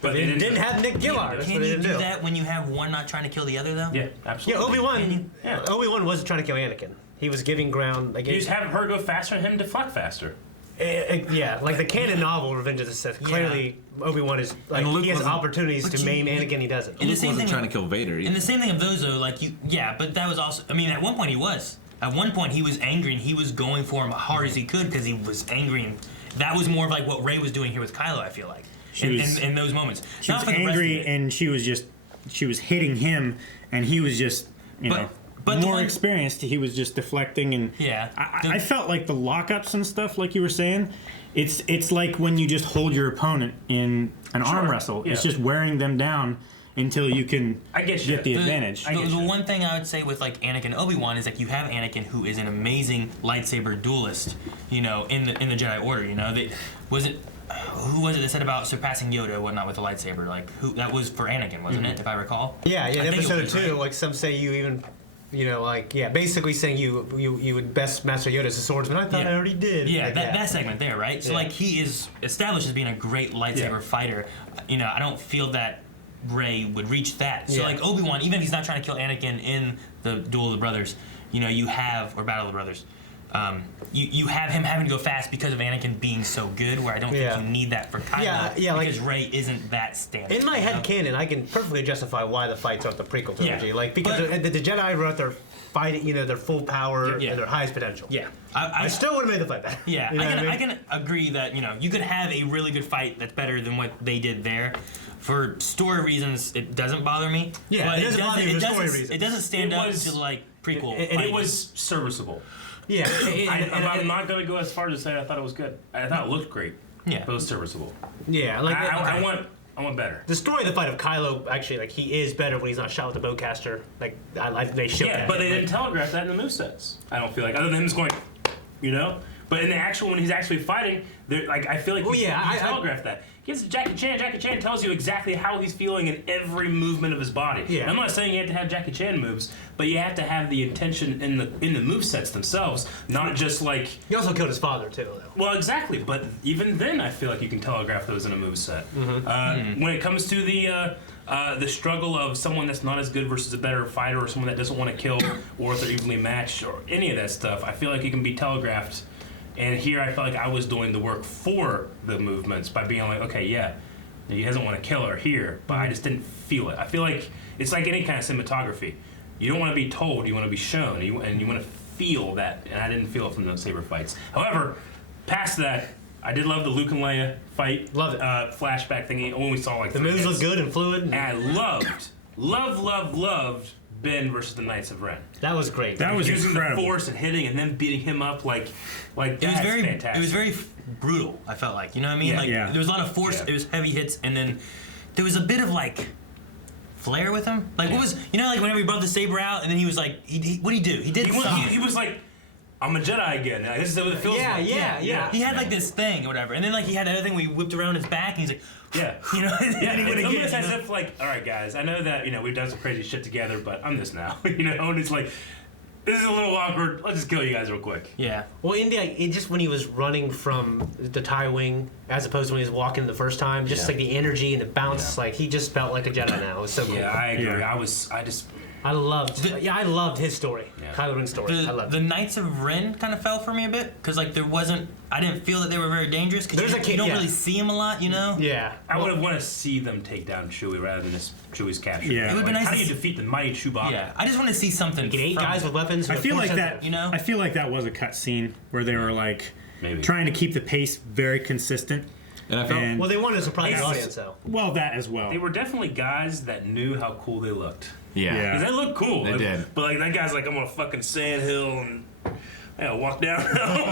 but they didn't have Nick Gillard. That's Can what they you didn't do that when you have one not trying to kill the other though? Yeah, absolutely. Obi-Wan wasn't trying to kill Anakin. He was giving ground. You just have her go faster and him deflect faster. The canon novel Revenge of the Sith. Clearly, Obi-Wan is Luke he has wasn't- opportunities to maim Anakin. He doesn't. And the Luke same wasn't thing trying to kill Vader either. And the same thing of those though, but that was also. I mean, at one point he was. At one point he was angry and he was going for him as hard as he could because he was angry. And that was more of what Rey was doing here with Kylo. I feel like in those moments. She was angry and she was hitting him, and he was just but more experienced. He was just deflecting, and I felt like the lockups and stuff, like you were saying. It's like when you just hold your opponent in an arm wrestle. Yeah. It's just wearing them down until you can get the advantage. The one thing I would say with Anakin and Obi-Wan is you have Anakin, who is an amazing lightsaber duelist. In the Jedi Order. Who was it that said about surpassing Yoda and whatnot with the lightsaber? Who that was for Anakin, wasn't it? If I recall. Yeah, I think it episode was, 2, right? some say you even, basically saying you would best master Yoda as a swordsman. I thought I already did. Yeah, that segment there, right? So he is established as being a great lightsaber fighter. I don't feel that Rey would reach that. So Obi-Wan, even if he's not trying to kill Anakin in the Duel of the Brothers, you have, or Battle of the Brothers, you have him having to go fast because of Anakin being so good, where I don't think you need that for Kylo, because Rey isn't that standard. In my head canon, I can perfectly justify why the fights aren't the prequel trilogy. Because the Jedi were at their fighting, their full power and their highest potential. Yeah. I still would have made the fight better. Yeah, I can agree that you could have a really good fight that's better than what they did there. For story reasons, it doesn't bother me. Yeah, but it doesn't bother me for story reasons. It doesn't stand up to prequel. And it was serviceable. Yeah, I'm not going to go as far as to say I thought it was good. I thought it looked great. Yeah, but it was serviceable. Yeah, I want better. The story of the fight of Kylo, actually, he is better when he's not shot with a bowcaster. They showed that. Yeah, but they didn't telegraph that in the movesets. I don't feel like, other than him just going, But in the actual, when he's actually fighting, I feel like you telegraph that. Gives Jackie Chan. Jackie Chan tells you exactly how he's feeling in every movement of his body. Yeah. I'm not saying you have to have Jackie Chan moves, but you have to have the intention in the movesets themselves, not just He also killed his father too, though. Well, exactly, but even then, I feel like you can telegraph those in a moveset. When it comes to the struggle of someone that's not as good versus a better fighter, or someone that doesn't want to kill, or if they're evenly matched, or any of that stuff, I feel like it can be telegraphed. And here I felt like I was doing the work for the movements by being like, okay, he doesn't want to kill her here, but I just didn't feel it. I feel like it's like any kind of cinematography. You don't want to be told, you want to be shown, and you want to feel that, and I didn't feel it from those saber fights. However, past that, I did love the Luke and Leia fight. Love it. Flashback thingy. When we saw the moves look good and fluid. And I loved Ben versus the Knights of Ren. That was great. That was using incredible. the Force and hitting and then beating him up like it was very fantastic. It was very brutal. I felt like, you know what I mean? Yeah. There was a lot of force. Yeah. It was heavy hits, and then there was a bit of flair with him. What was whenever he brought the saber out, and then he was like, what did he do? He did something. He was like, I'm a Jedi again. This is what it feels like. Yeah. He had this thing or whatever, and then he had another thing where he whipped around his back, and he's like, Yeah. and he went again. It's as if all right, guys, I know that we've done some crazy shit together, but I'm this now. And it's like, this is a little awkward. Let's just kill you guys real quick. Yeah. Well, India, it just when he was running from the TIE wing, as opposed to when he was walking the first time, just like the energy and the bounce, like he just felt like a Jedi now. It was so cool. Yeah, I agree. Yeah. I loved his story, Kylo Ren's story. I loved The it. Knights of Ren kind of fell for me a bit because like I didn't feel that they were very dangerous because you don't really see them a lot, you know. Yeah, I would have wanted to see them take down Chewie rather than just Chewie's capture. Yeah. It would've been nice How to do you see- defeat the mighty Chewbacca? Yeah, I just want to see something. get 8 from guys it. with weapons. I feel like that. you know? I feel like that was a cut scene where they were like Maybe. trying to keep the pace very consistent. And I felt And Well, they wanted to surprise the Yes. audience, though. well, that as well. They were definitely guys that knew how cool they looked. yeah. Yeah. 'Cause they looked cool. They did. But like that guy's like, I'm on a fucking sand hill and walk down,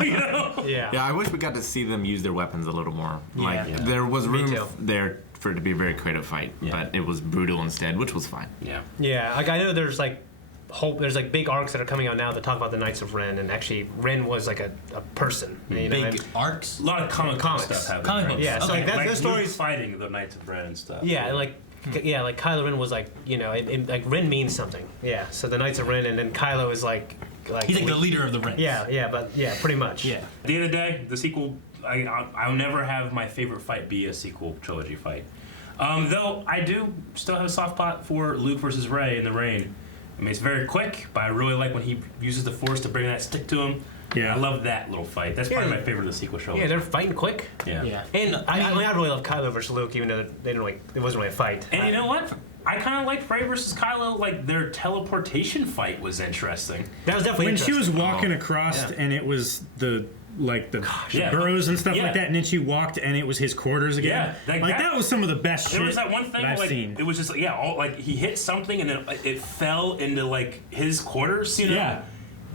you know? Yeah. Yeah, I wish we got to see them use their weapons a little more. Like Yeah. there was room too. there for it to be a very creative fight, but it was brutal instead, which was fine. Yeah. Yeah, like I know there's like there's like big arcs that are coming out now that talk about the Knights of Ren, and actually Ren was like a person. You know, Big arcs. A lot of comic Comics. stuff happening. Comic right? books. Yeah, so Okay. like that, Like those Luke stories. fighting the Knights of Ren and stuff. Yeah, like Kylo Ren was like like Ren means something. Yeah, so the Knights of Ren, and then Kylo is like He's like the leader of the Rens. yeah, pretty much. Yeah. At the end of the day, the sequel, I'll never have my favorite fight be a sequel trilogy fight. Though I do still have a soft spot for Luke versus Rey in the Rain. I mean, it's very quick, but I really like when he uses the Force to bring that stick to him. Yeah. I love that little fight. That's probably Yeah. my favorite of the sequel trilogy. Yeah, they're fighting quick. Yeah. Yeah. And I mean, really love Kylo versus Luke, even though they didn't really, it wasn't really a fight. And you know what? I kind of liked Rey versus Kylo. Like their teleportation fight was interesting. That was definitely when she was interesting. walking across yeah. and it was the yeah. burrows and stuff Yeah. like that, and then she walked and it was his quarters again. Yeah, like that that- was some of the best There shit was that one thing, that I've like seen. it was just like he hit something and then it fell into like his quarters, you know? Yeah.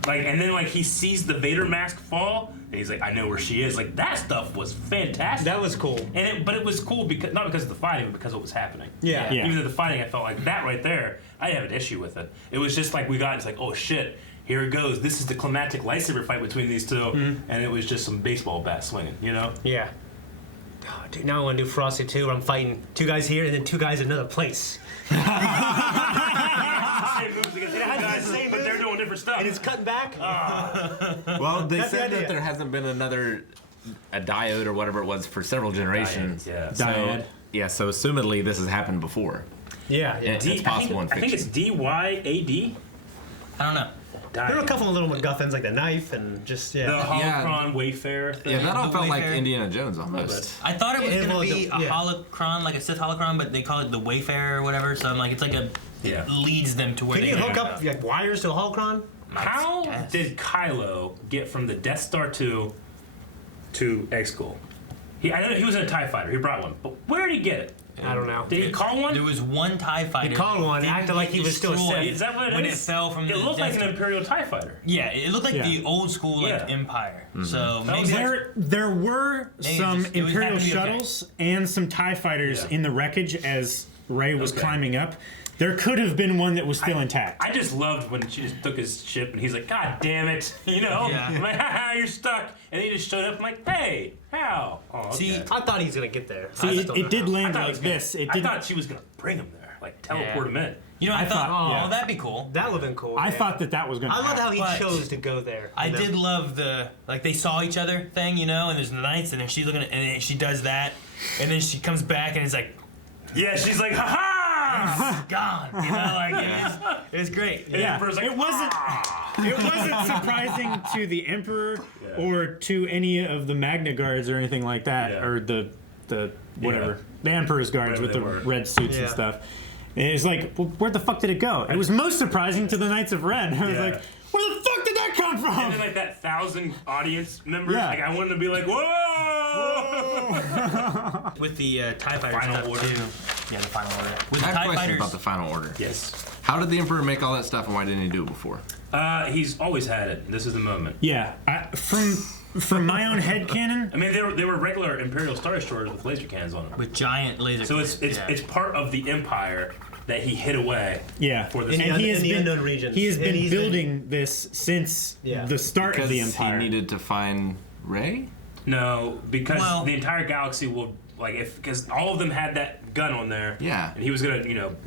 Like and then like he sees the Vader mask fall and he's like, I know where she is. Like that stuff was fantastic. That was cool. But it was cool because not because of the fighting, but because of what was happening. Yeah. Yeah. Even though the fighting, I felt like that right there, I didn't have an issue with it. It was just like it's like, oh shit, here it goes. This is the climactic lightsaber fight between these two, and it was just some baseball bat swinging, you know? Yeah. Oh, dude, now I want to do Frosty 2 where I'm fighting 2 guys here and then 2 guys in another place. Same moves against the guys, same but they're doing different stuff. And it's cutting back. Well, they That's the said idea. that there hasn't been a diode or whatever it was for several generations. Yeah. So, Dyad. yeah, so assumedly this has happened before. Yeah. It's possible in I think it's fiction. DYAD. I don't know. There were a couple of little MacGuffins like the knife and just, The yeah. holocron Wayfarer thing. Yeah, that all The felt like Wayfarer. Indiana Jones almost. I thought it was Yeah, gonna well, be a yeah. holocron, like a Sith holocron, but they call it the Wayfarer or whatever. So I'm like, it's like Yeah. leads them to where Can they you gotta hook up go. like wires to a holocron? How Yes. did Kylo get from the Death Star 2 to Exegol? I know he was in a TIE fighter. He brought one. But where did he get it? I don't know. Did he call one? There was one TIE fighter. He called one, didn't acted like he get was still a destroyed Sith. Is that what it when is? it fell from It the looked like Death an Star. Imperial TIE fighter. Yeah, it looked like Yeah. the old school like Yeah. Empire. Mm-hmm. So maybe There were Maybe some it was Imperial happened to be okay. shuttles and some TIE fighters Yeah. in the wreckage as Rey was Okay. climbing up. There could have been one that was still intact. I just loved when she just took his ship and he's like, God damn it. You know? Yeah. I'm like, haha, you're stuck. And he just showed up. I'm like, hey, how? Oh, okay. See, I thought he was going to get there. See, I just don't know it did how. I land thought it like was gonna- this. It I did. thought she was going to bring him there. Like, teleport him in. you know, I thought, yeah. oh, that'd be cool. That would have been cool. I yeah. thought that was going to I love how he But- chose to go there. I you know? did love the like they saw each other thing, you know, and there's the knights, and then she's looking at, and then she does that, and then she comes back and it's like Yeah, she's like, ha ha! gone, you know, like it was great. And the Emperor's like, It wasn't. "Ah." It wasn't surprising to the Emperor or to any of the Magna Guards or anything like that, Yeah. or the whatever the Emperor's guards Whatever with the they were. red suits and Yeah. stuff. And it's like, well, where the fuck did it go? It was most surprising to the Knights of Ren. I was Yeah. like, where the fuck did that come And from? then like that 1,000 audience members, Yeah. like I wanted to be like, whoa! With the TIE Fighter Final stuff Order. too. Yeah, the Final Order. With I the have TIE questions Fighters, about the Final Order. Yes. How did the Emperor make all that stuff, and why didn't he do it before? He's always had it. This is the moment. Yeah, from my own headcanon, I mean, they were regular Imperial Star Destroyers with laser cannons on them. with giant laser. So it's cannons, yeah. it's part of the Empire that he hid away. yeah, For this- In and he has the been unknown regions. he has And been he's building this since Yeah. the start Because of the he Empire. needed to find Rey? No, because Well- the entire galaxy will Like because all of them had that gun on there. Yeah. And he was gonna,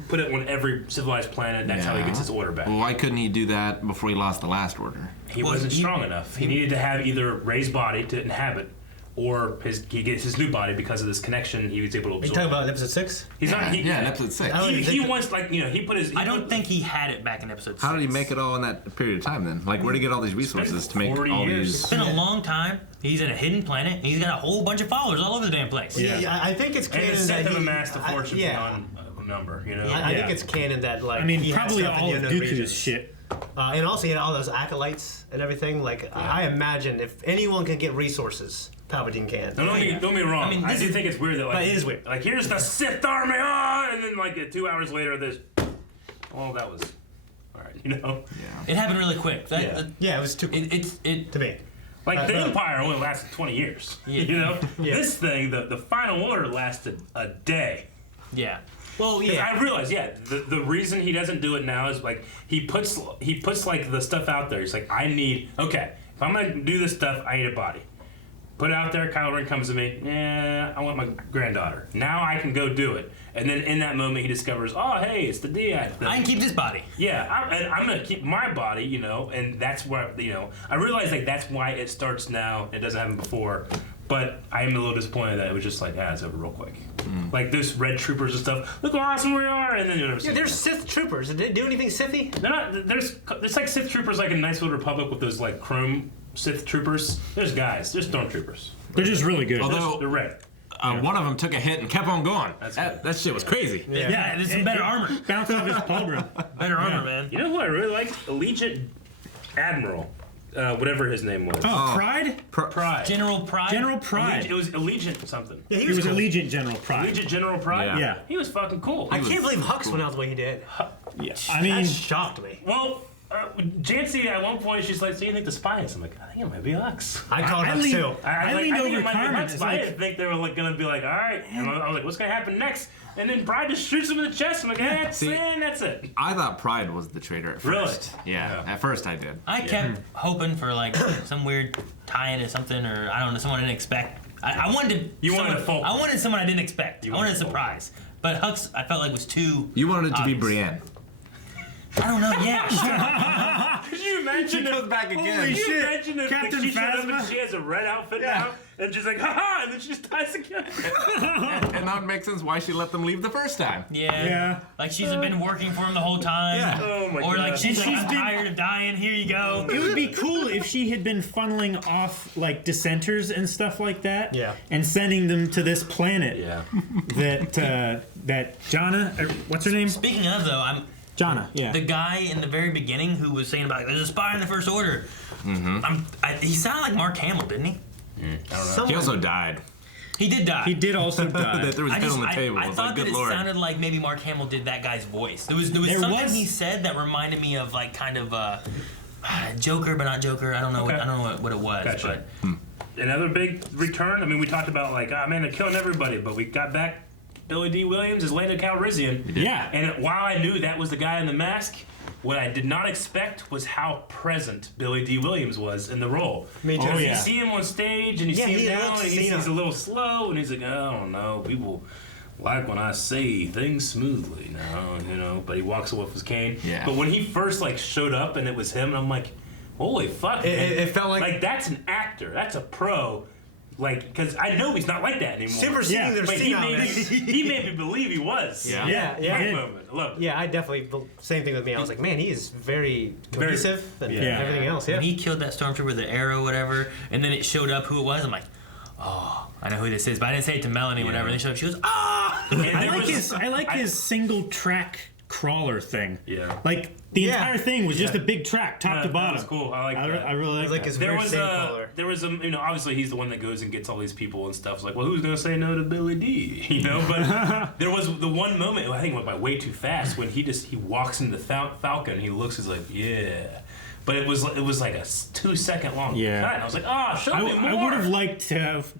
put it on every civilized planet. That's how he gets his order back. Well, why couldn't he do that before he lost the last order? He wasn't strong enough. He needed to have either Rey's body to inhabit, or he gets his new body because of this connection he was able to Are you absorb. talking about episode 6? He's not. in episode 6. He wants he put his. I don't think he had it back in episode 6. How did he make it all in that period of time then? Like, where did he get all these resources to make 40 all years. these? It's been a long time. He's in a hidden planet. And he's got a whole bunch of followers all over the damn place. Yeah. I think it's And canon the Sith that have he amassed a fortune yeah. beyond a number. I Yeah. think it's canon that like I mean, he had probably stuff in all the of unknown Dooku's regions. shit. And also he had all those acolytes and everything. Like I imagine if anyone can get resources, Palpatine can. Don't be wrong. I mean, I this do is- think it's weird that But it is weird. Like here's the Sith army, and then like 2 hours later, there's. Well, that was. All right, Yeah. It happened really quick. Yeah, it was too It to me. Like the Empire only lasted 20 years. Yeah. This thing, the Final Order lasted a day. yeah. Well, yeah. I realize, the reason he doesn't do it now is like he puts like the stuff out there. He's like, if I'm gonna do this stuff, I need a body. Put it out there. Kylo Ren comes to me. Yeah, I want my granddaughter. Now I can go do it. And then in that moment, he discovers, oh, hey, it's the Diak thing. I can keep this body. Yeah, I'm gonna keep my body, and that's where, I realize like that's why it starts now. It doesn't happen before, but I am a little disappointed that it was just like, it's over real quick. Like those red troopers and stuff. Look how awesome we are, and then you never see. Yeah, they're Sith troopers. Did they do anything Sithy? They're not. There's like Sith troopers like in Knights of the Republic with those like chrome Sith troopers. There's guys. There's stormtroopers. They're just really good. Although They're red. one of them took a hit and kept on going. That shit was crazy. Yeah, this is better armor. Bounce off his pauldron. Better armor, man. You know who I really liked? Allegiant Admiral, whatever his name was. Oh, Pride? Pride. General Pride. General Pride. It was Allegiant something. Yeah, He was cool. Allegiant General Pride. Allegiant General Pride. Yeah. Yeah. He was fucking cool. I can't believe Hux went out the way he did. Yeah. I mean, That shocked me. Well, Jancy at one point she's like, "So you think the spy is?" I'm like, "I think it might be Hux." I called I Hux lean- too. I was leaned I think over it might be Carmen. Hux, It's but I like- didn't think they were like gonna be like, "All right." And I was like, "What's gonna happen next?" And then Bride just shoots him in the chest. I'm like, "That's See- it. That's it." I thought Pride was the traitor at Really? first. Yeah, Yeah. at first I did. I kept hoping for like some weird tie-in to something, or I don't know, someone I didn't expect. I wanted You wanted someone, a Fulton. I wanted someone I didn't expect. I wanted a wanted a Fulton. surprise. But Hux, I felt like was too. You wanted it to be obvious. Brienne. I don't know. Yeah. Sure. Could you imagine? She goes back again. Holy Could you shit. imagine if Captain she showed up and Phasma? she has a red outfit now, and she's like, "Ha!" and then she just dies again. And that makes sense why she let them leave the first time. Yeah. Yeah. Like she's been working for him the whole time. Yeah. Oh my Or god. like she's She's I'm been- tired of dying. Here you go. it would be cool if she had been funneling off like dissenters and stuff like that. Yeah. And sending them to this planet Yeah. that Jana, what's her name? Speaking of though, I'm Jana. Yeah. the guy in the very beginning who was saying about there's a spy in the First Order. He sounded like Mark Hamill, didn't he? He also died. He did die. He did also die. That there was I, head just, on the table. I It was thought like, that good it lord. sounded like maybe Mark Hamill did that guy's voice. There was There something was- he said that reminded me of like kind of Joker, but not Joker. I don't know. Okay. I don't know what it was. Gotcha. But Another big return. I mean, we talked about like, man, they're killing everybody, but we got back Billy D. Williams as Lando Calrissian. Yeah. And while I knew that was the guy in the mask, what I did not expect was how present Billy D. Williams was in the role. Me too. Oh, Because yeah. you see him on stage and you Yeah, see he him down looks and he's senile. a little slow and he's like, I don't know, people like when I say things smoothly now, but he walks away with his cane. Yeah. But when he first like showed up and it was him, I'm like, holy fuck, man. It felt like That's an actor. That's a pro. Like, because I know he's not like that anymore. superseding Yeah. their But he made, me, senileness. he made me believe he was. Yeah. Yeah, yeah. Great moment. I love it. Yeah, I definitely same thing with me. I was like, man, he is very cohesive and Yeah. everything else. Yeah. when he killed that stormtrooper with the arrow, whatever, and then it showed up who it was, I'm like, oh, I know who this is. But I didn't say it to Melanie. Whatever. They showed up. She goes, ah. And I there like was- his. I like his single track crawler thing. Yeah. Like the Yeah. entire thing was just a big track, top to That bottom. was cool. I like that. I really like It's like that. his There weird was sandcrawler. there was obviously he's the one that goes and gets all these people and stuff. It's like, well, who's gonna say no to Billy D? But there was the one moment I think it went by way too fast when he walks into the Falcon and he looks, he's like, yeah. But it was like a 2 second long Yeah. cut. I was like, oh, show me more. I would have liked to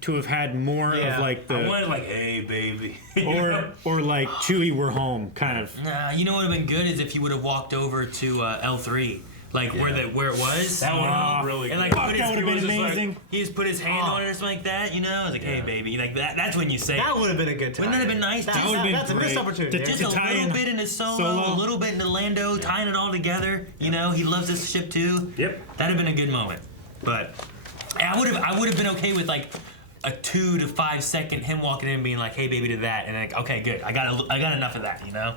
have had more Yeah. of like I the wanted like, hey, baby. You know? or like Chewie, we're home kind of. Nah, you know what would have been good is if he would have walked over to L3, like where it was. That would have been really and good. like Fuck, put that his, would've been He was just amazing. thing. He just put his hand on it or something like that, you know? I was like, hey, baby. Like, that's when you say That would have been a good time. Wouldn't that have been nice? That would've been That's a missed great. opportunity. Just To a tie little in bit into Solo. Solo, a little bit into Lando, tying it all together. You know, he loves this ship too. Yep. That'd have been a good moment. But I would have been okay with like a 2 to 5 second him walking in and being like, "Hey, baby," to that, and like, okay, good. I got enough of that. You know.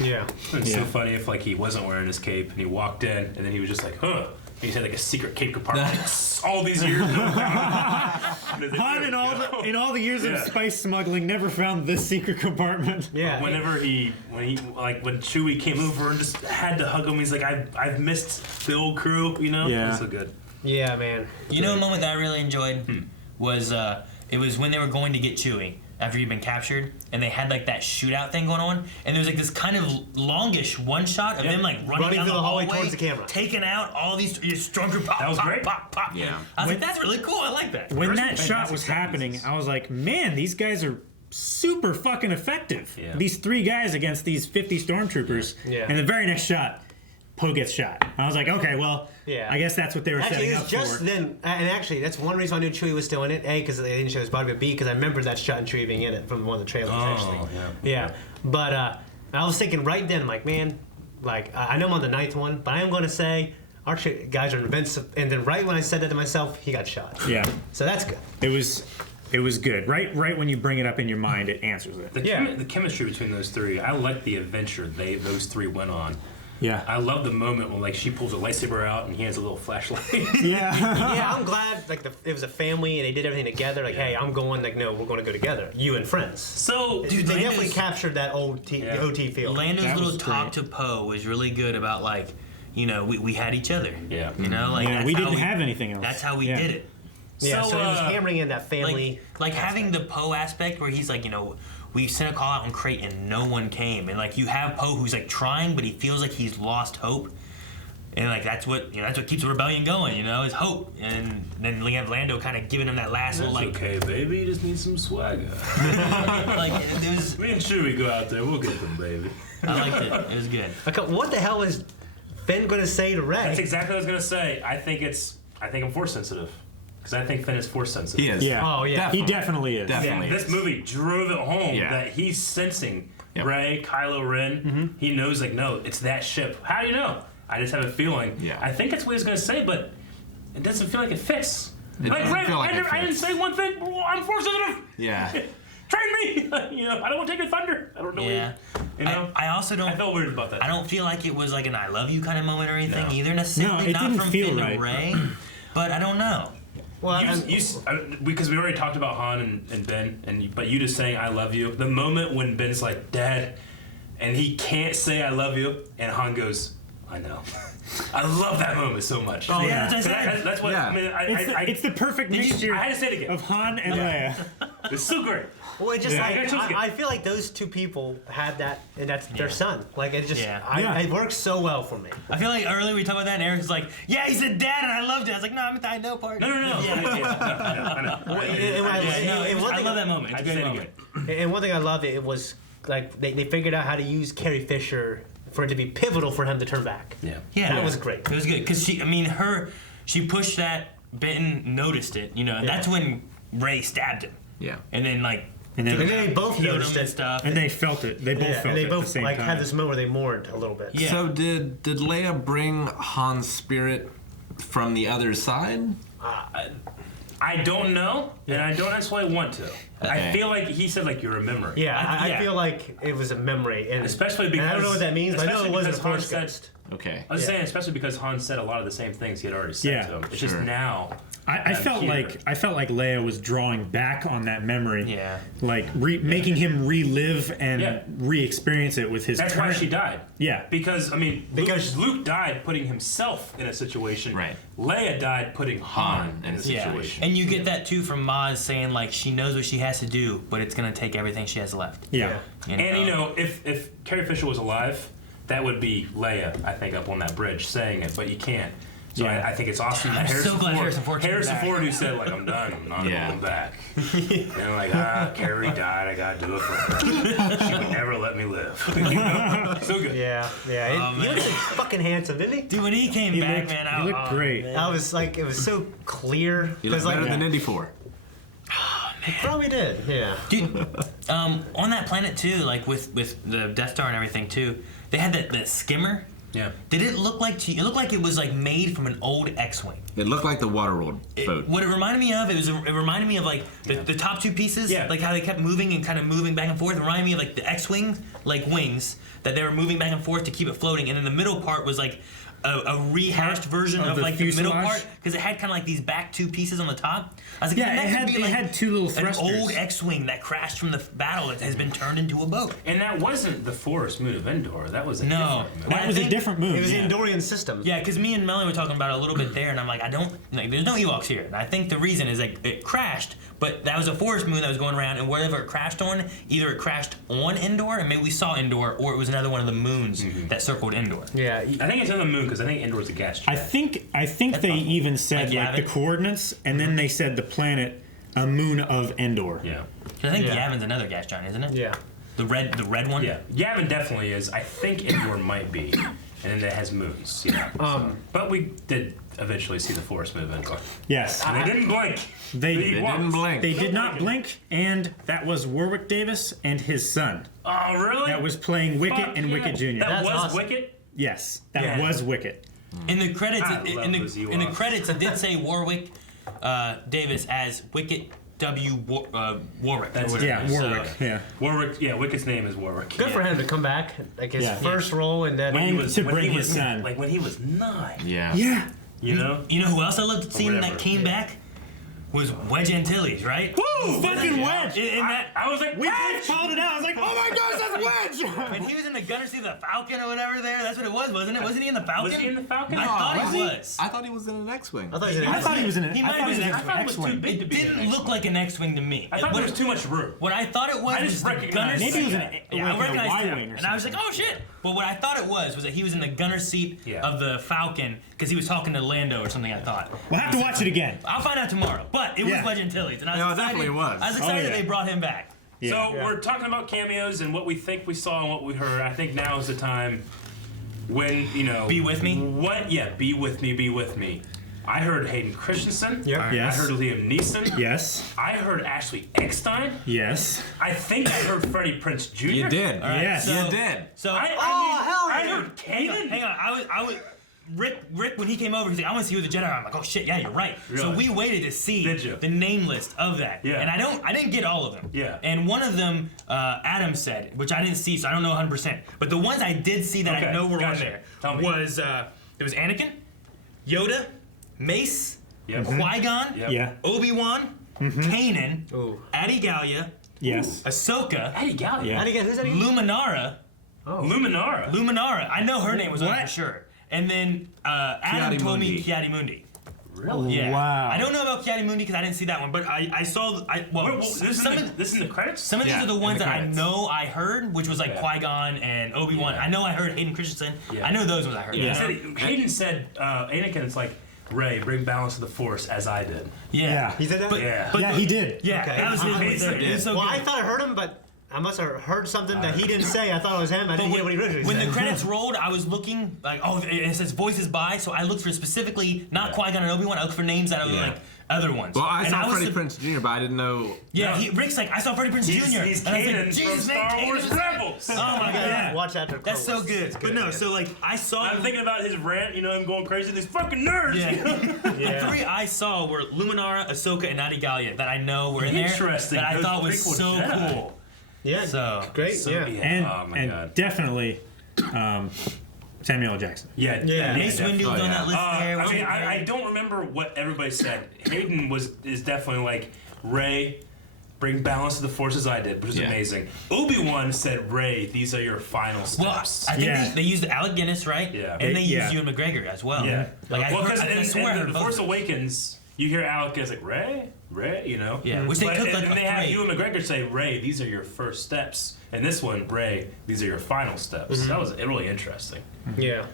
Yeah. It's so funny if like he wasn't wearing his cape and he walked in and then he was just like, huh. And he had like a secret cape compartment all these years. Han in all the years of spice smuggling never found this secret compartment. Yeah. When Chewie came over and just had to hug him, he's like, I've missed the old crew, you know? Yeah. That's so good. Yeah, man. You know, a moment that I really enjoyed was it was when they were going to get Chewie after he'd been captured, and they had like that shootout thing going on, and there was like this kind of longish one shot of them like running down through the hallway towards the camera, taking out all these stronger pop. That was pop, great. Pop, pop. Yeah. I was like, that's really cool. I like that. When There's that some shot was fantastic happening, sequences. I was like, man, these guys are super fucking effective. Yeah. These 3 guys against these 50 stormtroopers. Yeah. And the very next shot, Poe gets shot. I was like, okay, well, Yeah. I guess that's what they were Actually, setting it up was just for. then, and actually, that's one reason I knew Chewie was still in it. A, because they didn't show his body, but B, because I remember that shot and Chewie being in it from one of the trailers. Actually, yeah. But I was thinking right then, I'm like, man, like I know I'm on the 9th one, but I am going to say our guys are invincible. And then right when I said that to myself, he got shot. Yeah. So that's good. It was good. Right when you bring it up in your mind, it answers it. The chemistry between those 3, I like the adventure those 3 went on. Yeah. I love the moment when like she pulls a lightsaber out and he has a little flashlight. Yeah. Yeah, I'm glad like it was a family and they did everything together. Like, hey, I'm going. Like, no, we're going to go together. You and friends. So, Dude, They Lando's- definitely captured that the OT feel. Lando's That little was talk great. to Poe was really good about like, you know, we had each other. yeah. You know, like Yeah, that's we how didn't have anything else. That's how we Yeah. did it. Yeah, so, it was uh, hammering in that family. Like having the Poe aspect where he's like, you know, we sent a call out on Crate and no one came, and like you have Poe who's like trying, but he feels like he's lost hope, and like that's what keeps the rebellion going, you know, is hope. And then we have Lando kind of giving him that last That's little like, okay, baby. You just need some swagger. like there's, Me and Chewie go out there. We'll get them, baby. I liked it. It was good. Like, what the hell is Finn going to say to Rey? That's exactly what I was gonna say. I think I'm force sensitive because I think Finn is force sensitive. He is. Yeah. Oh, yeah. He definitely is. Definitely. This movie drove it home Yeah. that he's sensing Yep. Rey, Kylo Ren. He knows, like, no, it's that ship. How do you know? I just have a feeling. Yeah. I think that's what he's going to say, but it doesn't feel like it fits. It like, doesn't Rey, feel like it I didn't fits. say one thing. Well, I'm force sensitive. Yeah. Train me. You know, I don't want to take your thunder. I don't know. Yeah. You know? I also don't. I felt weird about that. I don't feel like it was like an "I love you" kind of moment or anything No. either necessarily. No, it not didn't from feel Finn right. to Rey, but I don't know. Well, Because we already talked about Han and Ben, but you just saying "I love you." The moment when Ben's like, "Dad," and he can't say "I love you," and Han goes, "I know." I love that moment so much. Oh, yeah, yeah. that's what I said. That's what Yeah. I mean. It's the perfect mixture I had to say it again. of Han and Leia. It's so great. well, it just Yeah. like I chose it. I feel like those two people had that, and that's their son. Like it just, Yeah. it works so well for me. I feel like earlier we talked about that, and Eric was like, "Yeah, he said dad, and I loved it." I was like, "No, I know part." No. Yeah. I know. And Yeah, no, and one I thing love that moment. It's a I'd great say it moment. again. And one thing I loved, it was like they figured out how to use Carrie Fisher for it to be pivotal for him to turn back. Yeah. Yeah, That was great. It was good because she pushed that. Benton noticed it, you know, and that's when Rey stabbed him, Yeah. and then like And then, And then they both healed noticed him and it. stuff. and they felt it. They both Yeah, felt and they it at the both same like time. had this moment where they mourned a little bit. Yeah. So did Leia bring Han's spirit from the other side? I don't know, and I don't necessarily want to. I Okay. feel like he said like you remember. Yeah, I Yeah. feel like it was a memory, and Especially and I don't know because- what that means, but I know it especially wasn't a because Han force said- ghost. Okay. I was Yeah. saying, especially because Han said a lot of the same things he had already said Yeah, to him. It's sure. just now. I felt here. like Leia was drawing back on that memory. Yeah. Like making him relive and Yeah. re-experience it with his That's why current. she died. Yeah. Because I mean, Because- Luke died putting himself in a situation. Right. Leia died putting Han in a Yeah, situation. and you get that too from Maz saying like she knows what she has to do, but it's gonna take everything she has left. Yeah. And you know, if Carrie Fisher was alive, that would be Leia, I think, up on that bridge saying it, but you can't. So Yeah. I think it's awesome that I'm Harrison so glad Ford, Harrison Ford came back. who said, like, I'm done. I'm not Yeah. going back. And like, Carrie died. I got to do it for her. She would never let me live. You know? So good. Yeah. He looked fucking handsome, didn't he? Dude, when he came back, man, He looked great. man. I was like, it was so clear. You look 'Cause, like, better than Indy 4. he probably did. Yeah. Dude, on that planet too, like with the Death Star and everything too, they had that skimmer. Yeah. Did it look like it looked like it was like made from an old X-wing? It looked like the Waterworld boat. What it reminded me of, it reminded me of like the top two pieces, Yeah. like how they kept moving and kind of moving back and forth. It reminded me of like the X-wing like wings that they were moving back and forth to keep it floating, and then the middle part was like a rehashed version Of of the like the middle fuselage? part because it had kind of like these back two pieces on the top. I was like, Yeah, man, it that had- could be it like had two little an thrusters. old X-wing that crashed from the battle that has been turned into a boat. And that wasn't the Forest Moon of Endor. That was a No. different moon. Well, That was a think- different move. It was yeah. the Andorian system. Yeah, because me and Melanie were talking about it a little bit there, and I'm like, I don't like. There's no Ewoks here, and I think the reason is like it crashed, but that was a forest moon that was going around, and wherever it crashed on, either it crashed on Endor, and maybe we saw Endor, or it was another one of the moons that circled Endor. Yeah. I think it's on the moon because I think Endor's a gas giant. I think they even said Like like the Yavin? coordinates, and then they said the planet, a moon of Endor. Yeah. 'Cause I think Yeah. Yavin's another gas giant, isn't it? Yeah. The red one. Yeah. Yavin definitely is. I think Endor might be. And then it has moons. Yeah. But we did eventually see the Forest Moon of Endor. Yes, And they didn't blink. they They didn't blink. They did not blink, and that was Warwick Davis and his son Oh, really? that was playing Wicket Fuck and yeah. Wicket Jr. That That's was awesome. Wicket? Yes, that Yeah. was Wicket. In the credits, I love those in the Ewoks. credits, it did say Warwick Davis as Wicket Warwick. That's or it. whatever. Yeah, Warwick. So, Yeah, Warwick. Yeah, Wicket's name is Warwick. Good for him to come back, like his Yeah. first role, and then And to when bring he his was, son. Like when he was 9. Yeah. yeah. You know? You know who else I loved seeing whatever. that came back? Was Wedge Antilles, right? Woo! Fucking Wedge. In that, I was like, We what? both called it out. I was like, oh my gosh, that's Wedge. when he was in the gunner seat of the Falcon or whatever there, that's what it was, wasn't it? Wasn't he in the Falcon? Was he in the Falcon? I thought Was he he? was. I thought he was in an X-wing. I thought he was. I thought he was in an. He I might thought have he was been in an an thought it was too X-wing. big to It be an didn't X-wing. look like an X-wing to me. I thought What- there was too much room. What I thought it was I just the recognized gunner it. seat. Maybe he was in Yeah, I like a recognized him, Y-wing or and I was like, something. oh shit. But what I thought it was that he was in the gunner seat Yeah. of the Falcon because he was talking to Lando or something. I thought. We'll have to watch it again. I'll find out tomorrow. But it was Yeah. Wedge Antilles, and I was No, it excited. definitely was. I was excited yeah. that they brought him back. Yeah. So we're talking about cameos and what we think we saw and what we heard. I think now is the time when, you know... Be with me? What? Yeah, be with me, be with me. I heard Hayden Christensen. Yep. Yes. I heard Liam Neeson. Yes. I heard Ashley Eckstein. Yes. I think I heard Freddie Prinze Jr. You did. All right, Yes. so- You did. So I yeah. heard Kanan. hang on. I was. Rick, when he came over, he's like, I want to see who the Jedi are. I'm like, oh shit, yeah, you're right. So Really? we waited to see Did you? the name list of that. Yeah. And I didn't get all of them. Yeah. And one of them, Adam said, which I didn't see, so I don't know 100%. But the ones I did see that I Okay, know were on gotcha. there Tell me. was it was Anakin, Yoda, Mace, Yep. Qui-Gon, Yep. Yeah. Obi-Wan, Kanan, Ooh. Adi Gallia, Yes. Ahsoka, Eddie Gallia. Yeah. And again, who's that again? Luminara. Luminara. Luminara. I know her name was on What? for sure. And then Adam told me Kiadi Mundi. Really? Yeah. Wow. I don't know about Kiadi Mundi because I didn't see that one, but I saw. Well, This is some, this in the credits? some of these Yeah, are the in ones the that credits. I know I heard, which was like Yeah. Qui-Gon and Obi-Wan. Yeah. I know I heard Hayden Christensen. Yeah. I know those ones I heard. Yeah. Hayden said, Anakin, it's like, Ray, bring balance to the Force as I did. Yeah. He said that? But, Yeah. but Yeah, he did. Yeah, Okay. that was his He voice there. did. It was so Well, good. I thought I heard him, but I must have heard something that he didn't say. I thought it was him. I didn't hear what he originally when said. the credits rolled, I was looking like, oh, it says voices by, so I looked for specifically not Qui-Gon and Obi-Wan. I looked for names that were Yeah. like other ones. Well, I And saw was Freddie sup- Prinze Jr., but I didn't know. Yeah, Rick's like, I saw Freddie Prinze Jr. He's and I was Kanan like, from Jesus, man, Star Kanan Wars was there. Rebels. Oh my god, yeah. Watch after That's so Close. good. It's But no, yeah. so like I saw. I'm thinking about his rant, you know, him going crazy. These fucking nerds. Yeah. Yeah. The three I saw were Luminara, Ahsoka, and Adi Gallia that I know were in there. Interesting. That I Those thought was prequel so Jedi. cool. Yeah. So Great. So, yeah. And oh my and god. definitely Samuel L. Jackson. Yeah. Yeah. Mace Windu was on yeah. that list there. I which mean, was I great. don't remember what everybody said. Hayden is definitely like, Ray, bring balance to the Force as I did, which is Yeah. amazing. Obi-Wan said, Ray, these are your final Well, steps. I think Yeah. they used Alec Guinness, right? Yeah. And they Yeah. used Ewan McGregor as well. Yeah. Like I, Well, heard, because I swear I in heard The both Force of them. Awakens, you hear Alec as like, Ray, you know? Yeah, which they But- took like and a they have three. Ewan McGregor say, Ray, these are your first steps. And this one, Ray, these are your final steps. That was really interesting. Yeah.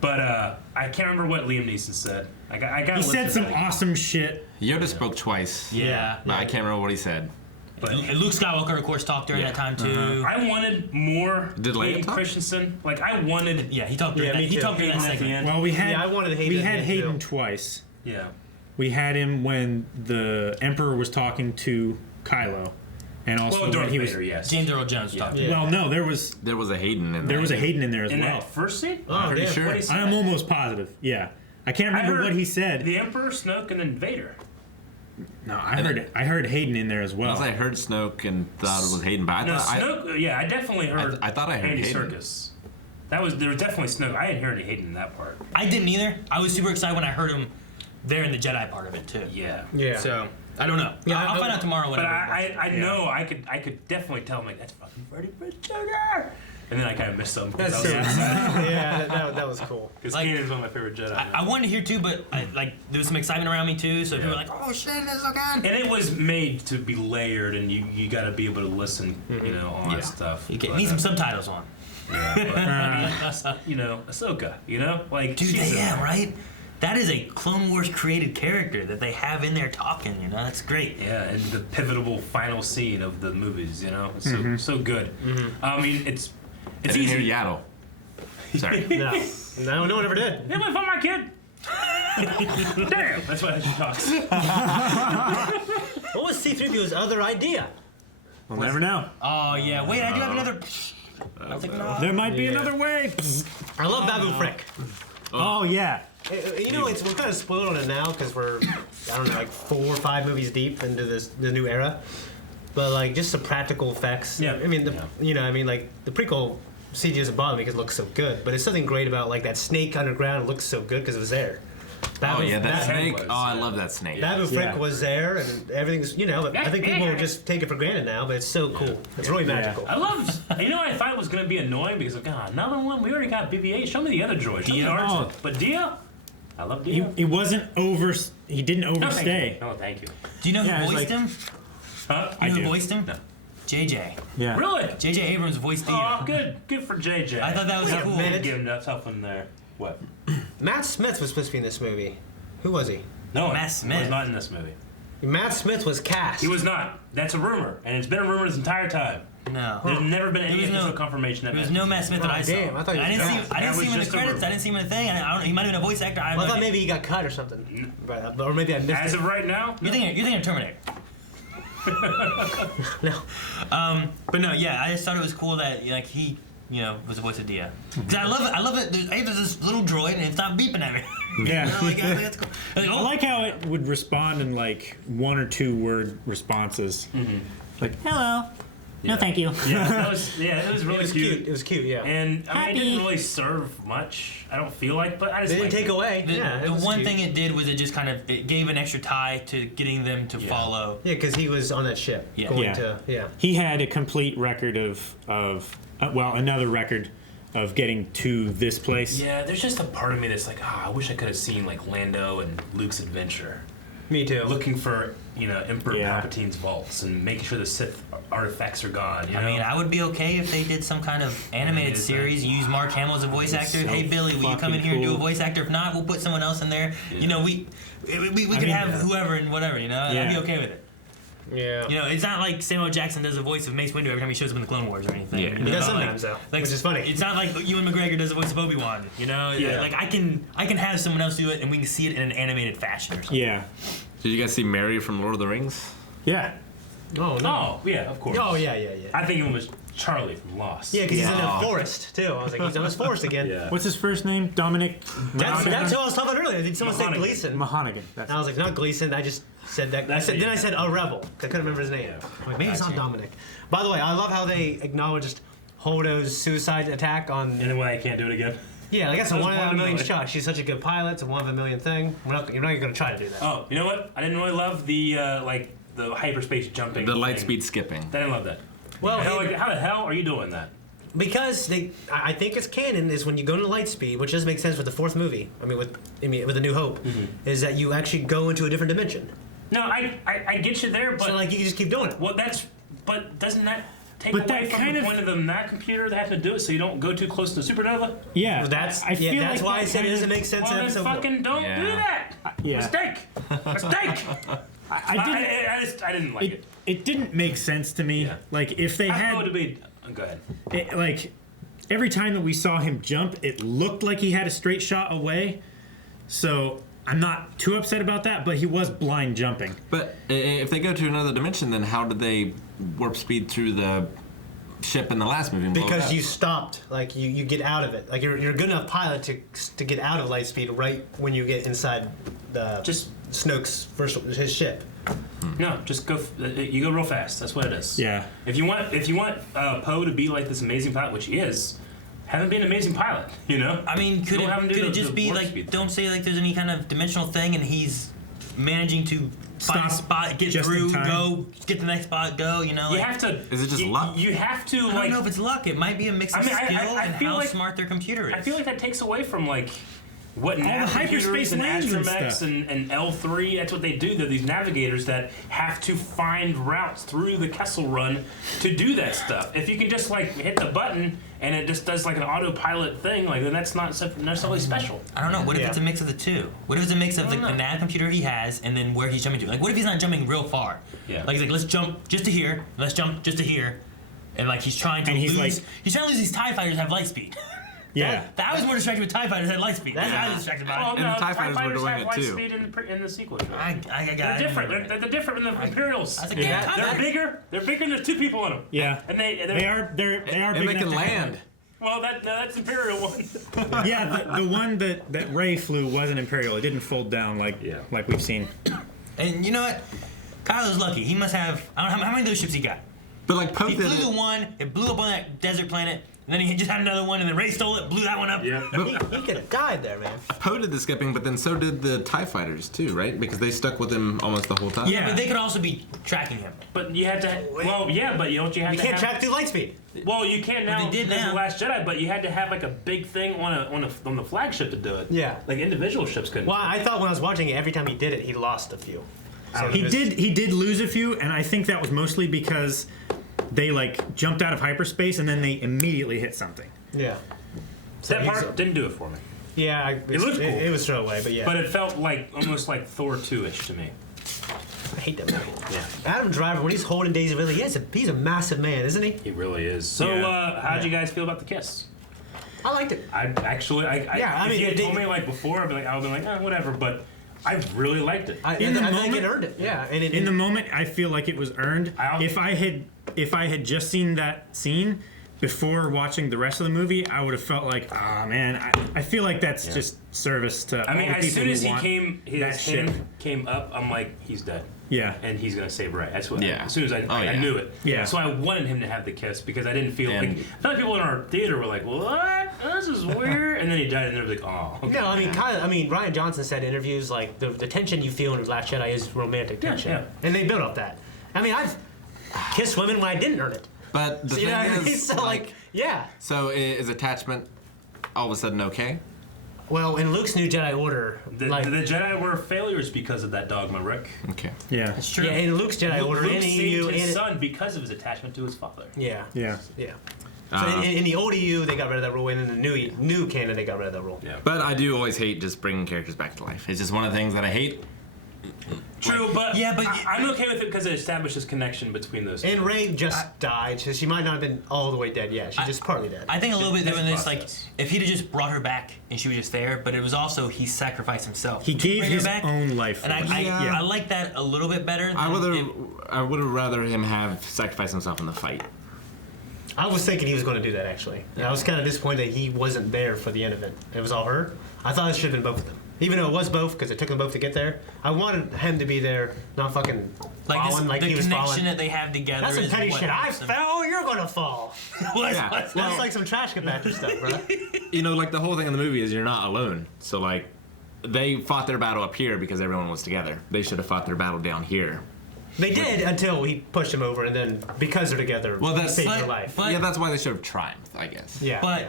But I can't remember what Liam Neeson said. I got. He said some awesome shit. Yoda spoke twice. Yeah. But I can't remember what he said. But And Luke Skywalker, of course, talked during that time too. I wanted more Did Leia Hayden talk? Christensen. Like I wanted. Yeah, he talked during that. me He too. talked during that Hayden at the segment. end. Well, we had I wanted Hayden we had in Hayden too. twice. Yeah. We had him when the Emperor was talking to Kylo, and also Well, Darth when he was. Vader, yes. James Earl Jones Yeah. talked. Yeah. Well, no, there was There was a Hayden in there. there was a Hayden in there as In well. that first scene. Oh, Pretty damn. sure. What he said. I'm almost positive. Yeah, I can't I remember heard what he said. The Emperor, Snoke, and then Vader. No, I heard Hayden in there as well. Unless I heard Snoke and thought it was Hayden, but I No, thought Snoke. Yeah, I definitely heard. I thought I heard Andy Hayden. Serkis. There was definitely Snoke. I didn't hear any Hayden in that part. I didn't either. I was super excited when I heard him there in the Jedi part of it too. Yeah. Yeah. So I don't know. Yeah, I'll find out tomorrow. But Whenever I know I could definitely tell him like that's fucking Freddie Prinze Jr. And then I kind of missed some because That's I so was excited. yeah, that was cool. Because Like- Kanan's one of my favorite Jedi. I wanted to hear too, but there was some excitement around me too. So people were like, "Oh shit, this is so good." and it was made to be layered, and you got to be able to listen, you know, all that stuff. You But, need some subtitles on. you know, Ahsoka. You know, like Dude, she's yeah, right. That is a Clone Wars created character that they have in there talking. You know, that's great. Yeah, and the pivotal final scene of the movies. You know, it's so good. I mean, it's I didn't hear easy. Yaddle. Sorry. No one ever did. It went for my kid. Damn, that's why she talks. What was C-3PO's other idea? We'll never know. Oh yeah. Wait, I do have another. I was like, no. There might be another way. I love Babu Frick. Oh yeah. You know, we're kind of spoiled on it now because we're, I don't know, like 4 or 5 movies deep into the new era. But like just the practical effects. Yeah. I mean, like the prequel CG doesn't bother me because it looks so good. But it's something great about like that snake underground looks so good because it was there. Oh yeah, that Babu snake. was, Oh, I yeah. love that snake. Babu Frick Yeah. was there and everything's, but I think people just take it for granted now. But it's so cool. It's really magical. I loved. You know, I thought it was gonna be annoying because of God, another one. We already got BB-8. Show me the other droid. Show me Dia. Archer. But Dia, I love He, Dia. he wasn't over. He didn't No, thank overstay. you. No, thank you. Do you know Yeah, who it's voiced like- him? Huh? You know who do. voiced him? No. JJ. Yeah. Really? JJ Abrams voiced Dia. Oh, good for JJ. I thought that was cool. man. Give him that tough one there. What? Matt Smith was supposed to be in this movie. Who was he? No, Matt he Smith. was not in this movie. Matt Smith was cast. He was not. That's a rumor, and it's been a rumor this entire time. No. There's never been any was no- official confirmation that There was Matt no Smith Matt Smith that Oh, I saw. damn, I thought he was didn't see. cast. I didn't That see him was in the just a credits. rumor. I didn't see him in the thing. He might have been a voice actor. Well, I thought maybe he got cut or something. Right, or maybe I missed As it. of right now, You're thinking of Terminator. No. But no, yeah, I just thought it was cool that like he, was the voice of Dia. 'Cause I love it. There's this little droid and it's not beeping at me. Yeah. I think that's cool. Like, I oh, like how it would respond in like 1 or 2 word responses. Like hello. No, thank you. it was really It was cute. It was cute, yeah. And I mean, it Happy. didn't really serve much. I don't feel like, but I just They didn't liked take it. away. The, Yeah, it the was one cute. thing it did was it just kind of it gave an extra tie to getting them to follow. Yeah, because he was on that ship. Yeah. Going Yeah. to, yeah. He had a complete record of another record of getting to this place. Yeah, there's just a part of me that's like, I wish I could have seen like Lando and Luke's adventure, Me too. looking for Emperor Yeah. Palpatine's vaults and making sure the Sith artifacts are gone. You I know? mean, I would be okay if they did some kind of animated Yeah, series. Use Mark Hamill as a voice actor. so Hey Billy, will you come in fucking here and do a cool. voice actor? If not, we'll put someone else in there. Yeah. We could mean, have whoever and whatever. I'd Yeah. be okay with it. Yeah. It's not like Samuel Jackson does the voice of Mace Windu every time he shows up in the Clone Wars or anything. Yeah. He does sometimes, though, which is funny. It's not like Ewan McGregor does the voice of Obi-Wan. Yeah. Like I can have someone else do it and we can see it in an animated fashion or something. Yeah. Did you guys see Mary from Lord of the Rings? Yeah. Oh, no. Oh yeah, of course. Oh, yeah. I think it was Charlie from Lost. Yeah, because he's in Yeah. a forest, too. I was like, he's in this forest again. Yeah. What's his first name? Dominic That's who I was talking about earlier. Did someone say Mahoney. Gleason? Mahonigan. That's And I was like, not Gleason. I just said that. That's Then what I you said a rebel. I couldn't remember his name. Yeah. I'm like, maybe it's not Dominic. By the way, I love how they acknowledged Holdo's suicide attack on. And then why I can't do it again? Yeah, like that's a That was 1 in a million one shot. She's such a good pilot. It's a 1 in a million thing. You're not going to try to do that. Oh, you know what? I didn't really love the the hyperspace jumping. The light thing. speed skipping. I didn't love that. Well, how the hell are you doing that? Because I think it's canon is when you go into light speed, which does make sense with the 4th movie. with A New Hope, is that you actually go into a different dimension. No, I get you there, but So like you can just keep doing it. well, but doesn't that take But away that from kind the of- point of the Mac computer that has to do it so you don't go too close to the supernova? Yeah, That's I feel that's like why I that said it kind doesn't of- make sense Well, in then episode 4. fucking don't do that. Yeah. Mistake. I didn't like it. It didn't make sense to me. Yeah. Like if they I had thought it would be. Go ahead. like every time that we saw him jump, it looked like he had a straight shot away. So I'm not too upset about that, but he was blind jumping. But if they go to another dimension, then how did they warp speed through the ship in the last movie? And blow it Because up? you stopped, like you get out of it. Like you're a good enough pilot to get out of light speed right when you get inside the Just Snoke's his ship. no, just go. You go real fast. That's what it is. Yeah. If you want Poe to be like this amazing pilot, which he is, have him be an amazing pilot. You know. I mean, could Don't have him do it the just be warp like, speed don't say like there's any kind of dimensional thing and he's managing to find a Stop spot, get just in through, time. go, get to the next spot, go, you know? You Like, have to. Is it just luck? You have to I like. don't know if it's luck. It might be a mix of skill I and feel how like- smart their computer is. I feel like that takes away from like what nav hyperspace computers and lanes and Astromex stuff. and L3. That's what they do. They're these navigators that have to find routes through the Kessel Run to do that stuff. If you can just like hit the button and it just does like an autopilot thing, like then that's not necessarily special. I don't know. What if Yeah. it's a mix of the two? What if it's a mix of I like don't the know. nav computer he has and then where he's jumping to? Like, what if he's not jumping real far? Yeah. Like he's like, let's jump just to here. Let's jump just to here. And like he's trying to And he's lose. like- he's trying to lose these TIE fighters that have light speed. Yeah. That was more distracted with TIE fighters that had light speed. That's what I was distracted by. Oh And no, the TIE fighters were doing have it, light too. speed in the sequel. I They're got different. They're different than the Imperials. That's a good TIE They're fighter. bigger. They're bigger. And there's 2 people in them. Yeah. And they They are and big they enough can to land. Well, that's Imperial one. Yeah, the one that Ray flew wasn't Imperial. It didn't fold down like we've seen. And you know what? Kylo's lucky. He must have. I don't know how many of those ships he got. But like Poe He did flew the it. one. It blew up on that desert planet. And then he just had another one, and then Ray stole it, blew that one up. Yeah. He could have died there, man. Poe did the skipping, but then so did the TIE fighters too, right? Because they stuck with him almost the whole time. Yeah. But they could also be tracking him. But you had to. Well, yeah, but you have You to can't have. track through light speed. Well, you can now. they did because of now. The Last Jedi, but you had to have like a big thing on the flagship to do it. Yeah. Like individual ships couldn't. Well, I thought when I was watching it, every time he did it, he lost a few. So He did lose a few, and I think that was mostly because they like jumped out of hyperspace and then they immediately hit something. Yeah. So that he's- part didn't do it for me. Yeah, It looked cool. It was throwaway, but yeah. But it felt like almost like Thor 2-ish to me. I hate that movie. Yeah. Adam Driver, when he's holding Daisy Ridley, he's a massive man, isn't he? He really is. So, Yeah. how'd you guys feel about the kiss? I liked it. I actually, Yeah, I if mean, you had they- told me like before, I'd be like, whatever. But I really liked it. I In the think moment- it earned it. Yeah. And In the moment, I feel like it was earned. I- If I had just seen that scene before watching the rest of the movie, I would have felt like, ah, man, I feel like that's just service to I mean, all the as people soon as who he want came, that his ship. hand came up, I'm like, he's dead. Yeah. And he's gonna save Ray. That's what. Yeah. As soon as I yeah. knew it. Yeah. So I wanted him to have the kiss because I didn't feel And- like. I felt like people in our theater were like, "What? This is weird." And then he died, and they were like, "Oh." Okay. No, I mean, Ryan Johnson said in interviews like the tension you feel in The Last Jedi is romantic tension, yeah. and they built up that. I mean, I've kissed women when I didn't earn it. But the So, you know thing what I mean? is, So like, yeah. so is attachment all of a sudden okay? Well, in Luke's New Jedi Order, The Jedi were failures because of that dogma, Rick. Okay. Yeah. It's true. yeah, in Luke's Jedi Order, Luke any saved EU, his son because of his attachment to his father. yeah, Yeah. yeah. So Uh, in the old EU, they got rid of that rule, and in the new canon, they got rid of that rule. Yeah. But I do always hate just bringing characters back to life. It's just one of the things that I hate. True, but Yeah, but I'm okay with it because it establishes connection between those. And two. Rey just died, so she might not have been all the way dead yet. She's just partly dead. I think a little bit It's doing this, like, process. if he'd have just brought her back and she was just there, but it was also he sacrificed himself. He to gave bring her his back. own life And for it. I like that a little bit better. I than would it- have rather him have sacrificed himself in the fight. I was thinking he was going to do that, actually. And I was kind of disappointed that he wasn't there for the end of it. It was all her. I thought it should have been both of them. Even though it was both, because it took them both to get there. I wanted him to be there, not fucking like this, falling like the he was connection falling. that they have together. That's some is petty what shit. I helps them. fell, you're going to fall. Yeah. That's like some trash compactor stuff, bro. You know, like the whole thing in the movie is you're not alone. So like, they fought their battle up here because everyone was together. They should have fought their battle down here. They did until he pushed him over, and then because they're together, Well, that's- saved But- their life. but- Yeah, that's why they should have triumphed, I guess. yeah. But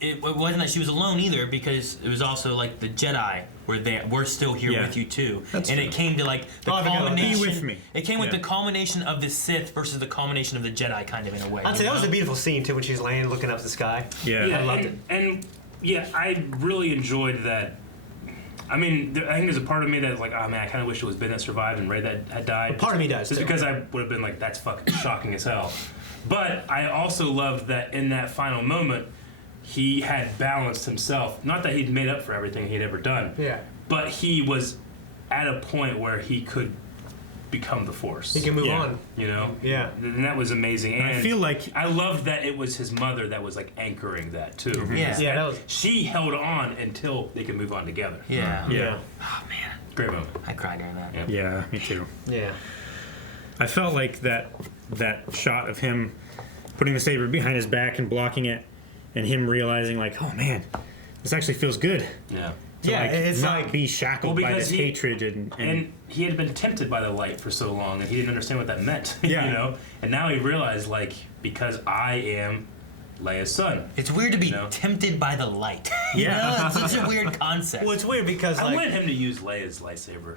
yeah. it wasn't that she was alone either, because it was also like the Jedi we're still here with you too. That's and true. it came to like the Oh, I forgot about that. culmination. Be with me. It came with Yeah. the culmination of the Sith versus the culmination of the Jedi, kind of in a way. I'd say you that was know? a beautiful scene too when she's laying looking up at the sky. Yeah. Yeah, I loved and yeah, I really enjoyed that. I mean, I think there's a part of me that's like, oh man, I kind of wish it was Ben that survived and Rey that had died. Part of me does, Just too. because I would have been like, that's fucking shocking as hell. But I also loved that in that final moment, he had balanced himself. Not that he'd made up for everything he'd ever done. Yeah. But he was at a point where he could become the Force. He can move Yeah. on. You know? Yeah. And that was amazing. And I feel like I loved that it was his mother that was like anchoring that too. Yeah. Yeah, that was. She held on until they could move on together. Yeah. Yeah. Oh man, Great moment. I cried during that. Yeah. yeah, me too. Yeah. I felt like that shot of him putting the saber behind his back and blocking it, and him realizing like, oh man, this actually feels good. Yeah. To Yeah, like it's not like- be shackled by because this hatred And he had been tempted by the light for so long, and he didn't understand what that meant. Yeah. You know. And now he realized, like, because I am Leia's son. It's weird to be No. tempted by the light. You Yeah. know? It's such a weird concept. Well, it's weird because I like wanted him to use Leia's lightsaber,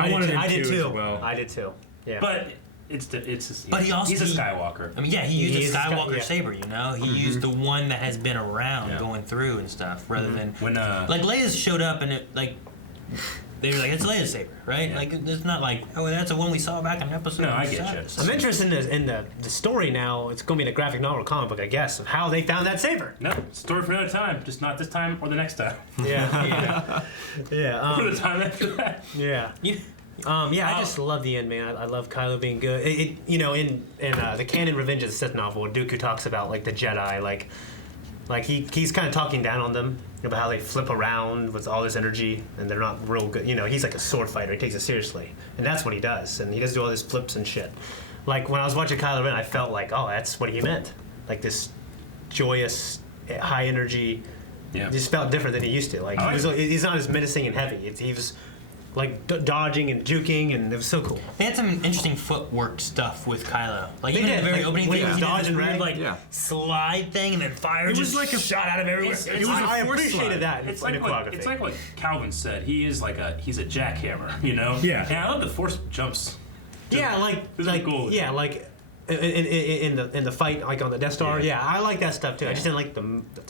I wanted him I did to too. as well. I did too. Yeah. but it's just, But he also- he's a he- Skywalker. I mean, yeah, he used He a is a Sky- Skywalker yeah. saber, you know? He used the one that has been around Yeah. going through and stuff, rather than... When Like, Leia's showed up and it, like... They were like, it's Leia's saber, right? Yeah. Like, it's not like, oh, that's the one we saw back in episode... No, I get seven. you. I'm interested in the story now. It's going to be in a graphic novel or comic book, I guess, of how they found that saber. no, story for another time. Just not this time or the next time. Yeah. Yeah. Yeah. Or the time after that. Yeah. You, Yeah, I just love the end, man. I love Kylo being good. You know, in the canon Revenge of the Sith novel, Dooku talks about like the Jedi, like he's kind of talking down on them about how they flip around with all this energy and they're not real good. You know, he's like a sword fighter. He takes it seriously, and that's what he does. And he does do all these flips and shit. Like when I was watching Kylo Ren, I felt like, oh, that's what he meant. Like this joyous, high energy. Yeah. Just felt different than he used to. Like I like he's not as menacing and heavy. He was like dodging and juking, and it was so cool. they had some interesting footwork stuff with Kylo. Like, They even in did, the very like, opening when thing, he was he did this dodging, weird, right? like, Yeah. slide thing, and then fire It was just like a- shot out of everywhere. It's was like- a I force appreciated slide. that. It's in like choreography. it's like what Calvin said. He's a jackhammer, you know. Yeah. And I love the Force jumps. Yeah, This is cool. yeah, like in the fight, like on the Death Star. Yeah. Yeah, I like that stuff too. I just didn't like the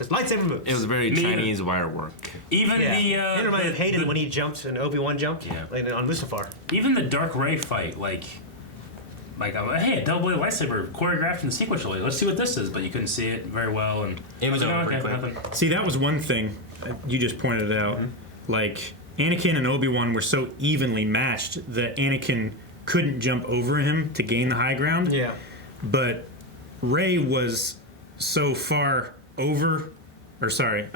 lightsaber moves. It was very Me either. Chinese wire work. Even yeah. the it reminded me of Hayden when he jumped and Obi-Wan jumped. Yeah. Like on Mustafar. even the Dark Ray fight, like I'm like, hey, a double-bladed lightsaber choreographed and sequentially. Let's see what this is. But you couldn't see it very well, and It was I over like, pretty okay, quick. nothing. See, that was one thing you just pointed it out. Like Anakin and Obi-Wan were so evenly matched that Anakin couldn't jump over him to gain the high ground. Yeah. But Rey was so far over, or sorry,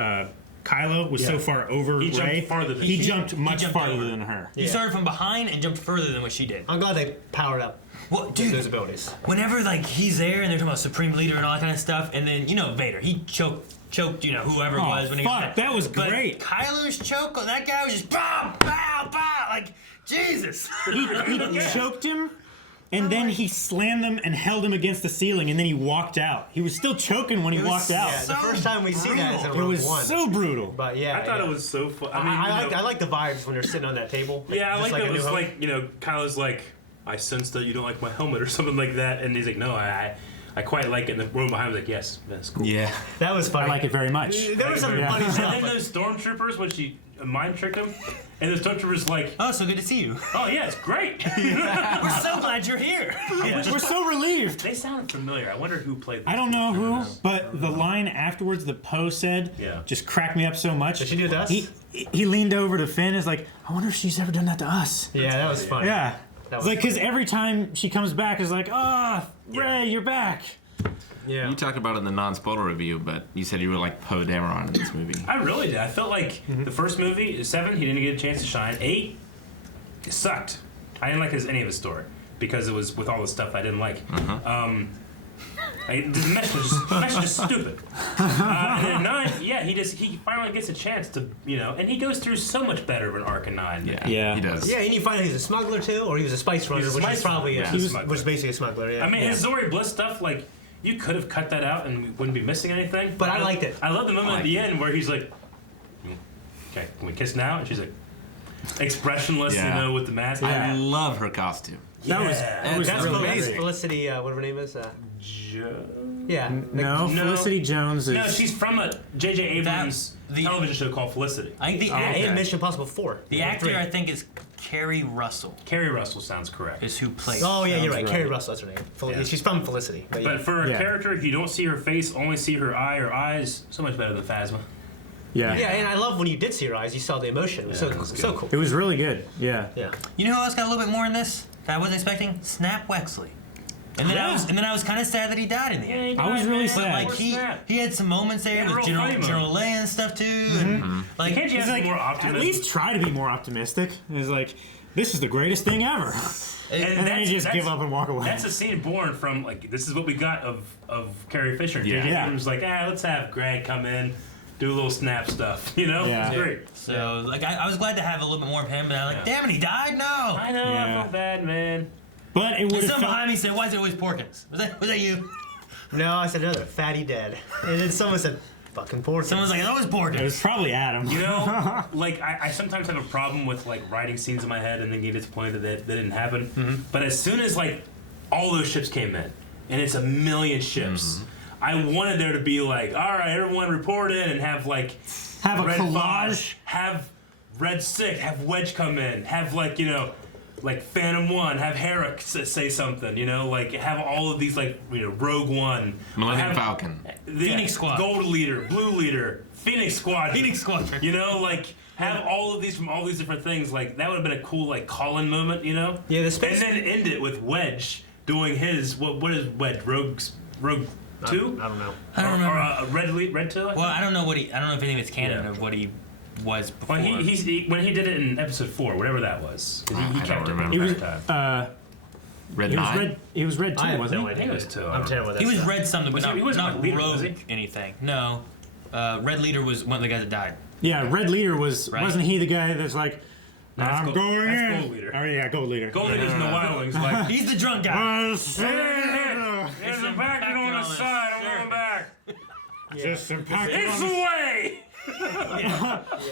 Kylo was so Yeah. far over He jumped Rey. farther than he she jumped much jumped farther over. than her. He Yeah. started from behind and jumped further than what she did. I'm glad they powered up Well, dude, those abilities. whenever like he's there and they're talking about Supreme Leader and all that kind of stuff, and then Vader, he choked you know whoever it Oh, was when he fuck, that was but great. Kylo's choke, that guy was just bow bow bow, like Jesus. He choked him, and then he slammed him and held him against the ceiling, and then he walked out. He was still choking when he was walked out. Yeah, So the first time we see that is in It Rogue was One. so brutal. But yeah, I thought yeah. it was so fun. I mean, I like the vibes when they're sitting on that table. Yeah, I just like that. A It New was Hope. like Kylo's like, I sense that you don't like my helmet or something like that, and he's like, no, I quite like it. And the room behind was like, yes, that's cool. Yeah. that was funny. I like it very much. There was some Yeah. funny And stuff. then those stormtroopers when she mind tricked him, and the stormtroopers like, Oh, so good to see you. oh yeah, it's great. We're so glad you're here. We're so relieved. They sound familiar. I wonder who played. I don't know who, but the line afterwards that Poe said Yeah. just cracked me up so much. Did she do it to us? He leaned over to Finn and is like, I wonder if she's ever done that to us. Yeah, that was funny. Yeah. That It's was like, because every time she comes back, it's like, ah, Yeah. Rey, you're back. Yeah. You talked about it in the non-spoiler review, but you said you were like Poe Dameron in this movie. I really did. I felt like the first movie, 7, he didn't get a chance to shine. 8, it sucked. I didn't like any of his story because it was with all the stuff I didn't like. The mesh was just stupid. And then 9, yeah, he finally gets a chance to, and he goes through so much better of an arc in 9. Yeah. He does. Yeah, and you find out he's a smuggler too, or he was a spice runner, He's a which spice is probably runner, yeah, he's a smuggler. which is basically a smuggler. Yeah. I mean, his Zori Bliss stuff, like, you could have cut that out and we wouldn't be missing anything. But I liked it. I love the moment at the end where he's like, okay, can we kiss now? And she's like, expressionless, Yeah. you know, with the mask. I love her costume. That was That's amazing. Felicity, whatever her name is. Jo- Yeah. no, No. Felicity Jones is. No, she's from a J.J. Abrams the- television show called Felicity. I think the And Mission Impossible 4. the actor I think is Carrie Russell Carrie Russell sounds correct. is who plays. Oh, yeah, you're right. Sounds Carrie right. Russell, that's her name. Yeah. She's from Felicity. But, yeah. But for a Yeah. character, if you don't see her face, only see her eye or eyes, so much better than Phasma. Yeah. Yeah, and I love when you did see her eyes, you saw the emotion. It was Yeah, it was so good. cool. It was really good. Yeah. Yeah. You know who else got a little bit more in this that I wasn't expecting? Snap Wexley. And then I was kind of sad that he died in the end. I was really But sad. like he had some moments there Yeah, with real General funny General Leia and stuff too. And like Can't you It's have like, more at optimism? least try to be more optimistic. It's like, this is the greatest thing ever. And then you just give up and walk away. That's a scene born from, like, this is what we got of Carrie Fisher. J.J. Yeah. Abrams like, let's have Greg come in, do a little snap stuff, you know? Yeah. It's great. so like I was glad to have a little bit more of him, but I was like, damn it, he died. No. I know, Yeah. I feel bad, man. But it would And have someone behind felt. me said, "Why is it always Porkins?" Was that you? No, I said another fatty dead. And then someone said, fucking Porkins. Someone's like, "It's always Porkins." It was probably Adam. You know, like, I sometimes have a problem with, like, writing scenes in my head and then get disappointed that didn't happen. Mm-hmm. But as soon as, like, all those ships came in, and it's a million ships, I wanted there to be, like, all right, everyone report in and have, like, Have a Red collage. 5, have Red 6, have Wedge come in, have, like, you know, like Phantom 1, have Hera say something, you know, like have all of these, like, you know, Rogue One, Millennium have Falcon. the Phoenix Squad. Gold Leader, Blue Leader, Phoenix Squad, Phoenix Squadron. you know, like have all of these from all these different things. Like that would have been a cool, like, call-in moment, you know. Yeah, the space. And then end it with Wedge doing his what is Wedge? Rogue 2? I don't know. I don't remember. Or Red 2? Well, I don't know if any of it's canon Yeah. of what he was before. Well, when he did it in episode 4, whatever that was, 'cause he I kept don't it remember. He was time. Red he was 9? red. He was red I too, have wasn't no he? idea. He was too. I'm terrible with that He was stuff. Red something, but He wasn't not Red Leader, was Rogue he? anything. No. Red Leader was one of the guys that died. Yeah, Red Leader was. Right. Wasn't he the guy that's like, That's I'm Gold- going that's in? Gold Leader. Oh yeah, Gold Leader. Gold Leader's in the Wild Wings, like, He's the drunk guy. Just there's a back on the side, I'm going back. impact It's the way!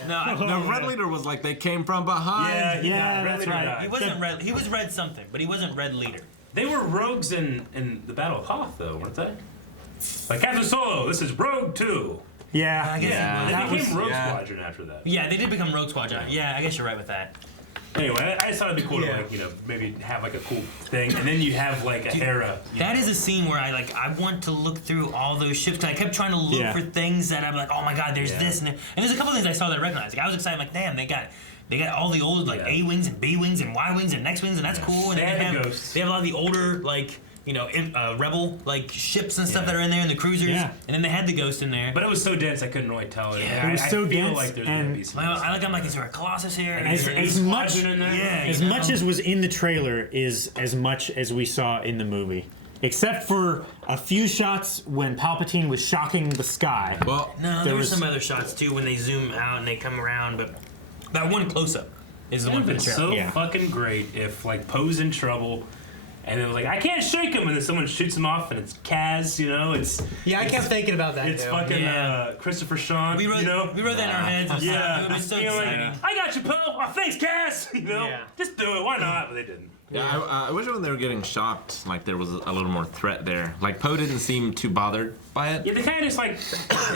No, The Red Leader was like they came from behind. Yeah, Red that's Leader right. died. he wasn't Red. He was Red something, but he wasn't Red Leader. They were rogues in the Battle of Hoth, though, weren't they? Like, Captain Solo, this is Rogue 2. Yeah. I guess Yeah. it They was. became Rogue yeah. Squadron after that. Yeah, they did become Rogue Squadron. Yeah, I guess you're right with that. Anyway, I just thought it'd be cool to, Yeah. like, you know, maybe have, like, a cool thing, and then you have, like, a Hera. That is a scene where I want to look through all those ships because I kept trying to look Yeah. for things that I'm like, oh my god, there's Yeah. this and there's a couple things I saw that I recognized. Like, I was excited, like, damn, they got all the old like Yeah. A wings and B wings and Y wings and X wings, and that's cool. And They then had the have, ghosts. they have a lot of the older like rebel like ships and stuff Yeah. that are in there and the cruisers. Yeah. And then they had the ghost in there. But it was so dense, I couldn't really tell it. Yeah. It was I so feel dense, like there's and- gonna be some. I'm like, is there a Colossus here? And As- there's as a much- squadron in there. Yeah. As you much know? as was in the trailer is as much as we saw in the movie. Except for a few shots when Palpatine was shocking the sky. Well, No, there there were was- some other shots too when they zoom out and they come around, but that one close up is the It one would for have the been trailer. so Yeah. fucking great if, like, Poe's in trouble, and it was like, I can't shake him, and then someone shoots him off, and it's Kaz, you know? It's Yeah, I kept thinking about that. it's too. fucking Yeah. Christopher Sean, We wrote, you know? we wrote that in our heads. And stuff. Yeah, It was so you know, like, exciting. I got you, Poe. Oh, thanks, Kaz. You know, Yeah. just do it. Why not? But they didn't. yeah, I wish when they were getting shocked, like there was a little more threat there. Like Poe didn't seem too bothered by it. Yeah, they kind of just like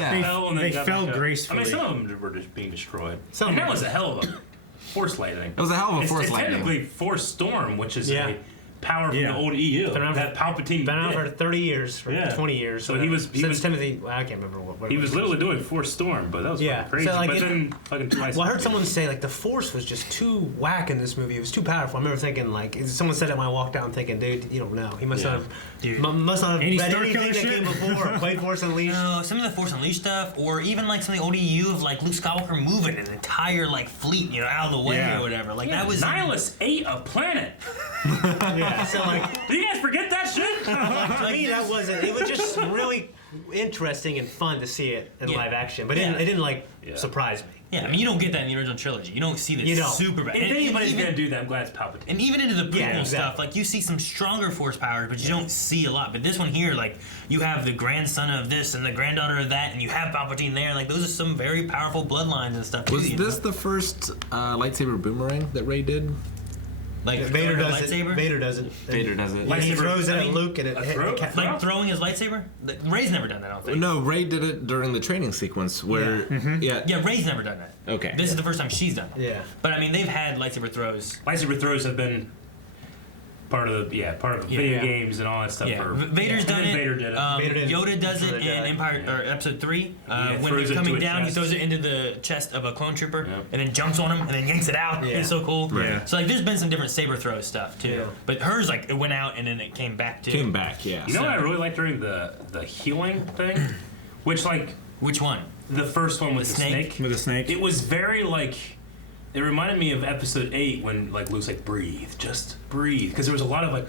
Yeah. fell and then They got fell back up. gracefully. I mean, some of them were just being destroyed. Some And that were. was a hell of a force lightning. It was a hell of a force It's lightning. technically Force Storm, which is Yeah. a power from Yeah. the old EU Been around that Palpatine Been around did. for 30 years, for Yeah. 20 years. So he was- since Timothy. Well, I can't remember what. He was literally doing Force Storm, but that was Yeah, fucking crazy. so, like, but it- then fucking twice. Well, I heard someone say like the Force was just too whack in this movie. It was too powerful. I remember thinking like someone said it when I walked out, and thinking, dude, you don't know. He must Yeah. not have, Dude. must not have Any read Star anything Killer that shit? came before. Or played Force Unleashed. No, some of the Force Unleashed stuff, or even like some of the old EU of like Luke Skywalker moving an entire like fleet, out of the way Yeah. or whatever. Like yeah, that was Nihilus ate a planet. Yeah. So like Do you guys forget that shit? to me, that wasn't. It was just really interesting and fun to see it in Yeah. live action, but Yeah. it didn't like Yeah. surprise me. Yeah, I mean, you don't get that in the original trilogy. You don't see this You don't. super bad. If And anybody's even- gonna do that, I'm glad it's Palpatine. And even into the prequel Yeah, stuff, exactly. like you see some stronger force powers, but you don't see a lot. But this one here, like you have the grandson of this and the granddaughter of that, and you have Palpatine there. Like those are some very powerful bloodlines and stuff too. Was you this know? the first lightsaber boomerang that Ray did? like Vader throwing a does it. Vader? Vader does it. Vader does it. Like he Lightsaber- throws it I at mean, Luke and it a hit throw? the cat. Like throwing his lightsaber? Ray's never done that, I don't think. No, Ray did it during the training sequence where, yeah. Yeah, Ray's never done that. Okay. This is the first time she's done it. Yeah. But I mean, they've had lightsaber throws. Lightsaber throws have been part of video Yeah. games and all that stuff. Yeah, For, Vader's and done then it. Vader did it. Vader did it. Yoda does For it the in Jedi. Empire or Episode 3. When throws he's it coming into a down, he chest. throws it into the chest of a clone trooper, Yeah. and then jumps on him, and then yanks it out. Yeah. It's so cool. Right. So like, there's been some different saber throw stuff too. Yeah. But hers, like, it went out and then it came back too. Came back, yeah. You know what I really liked during the healing thing? Which, like, Which one? the first one with the snake. With a snake. It was very, like, it reminded me of Episode 8 when, like, Luke's like, breathe, just breathe. Because there was a lot of, like,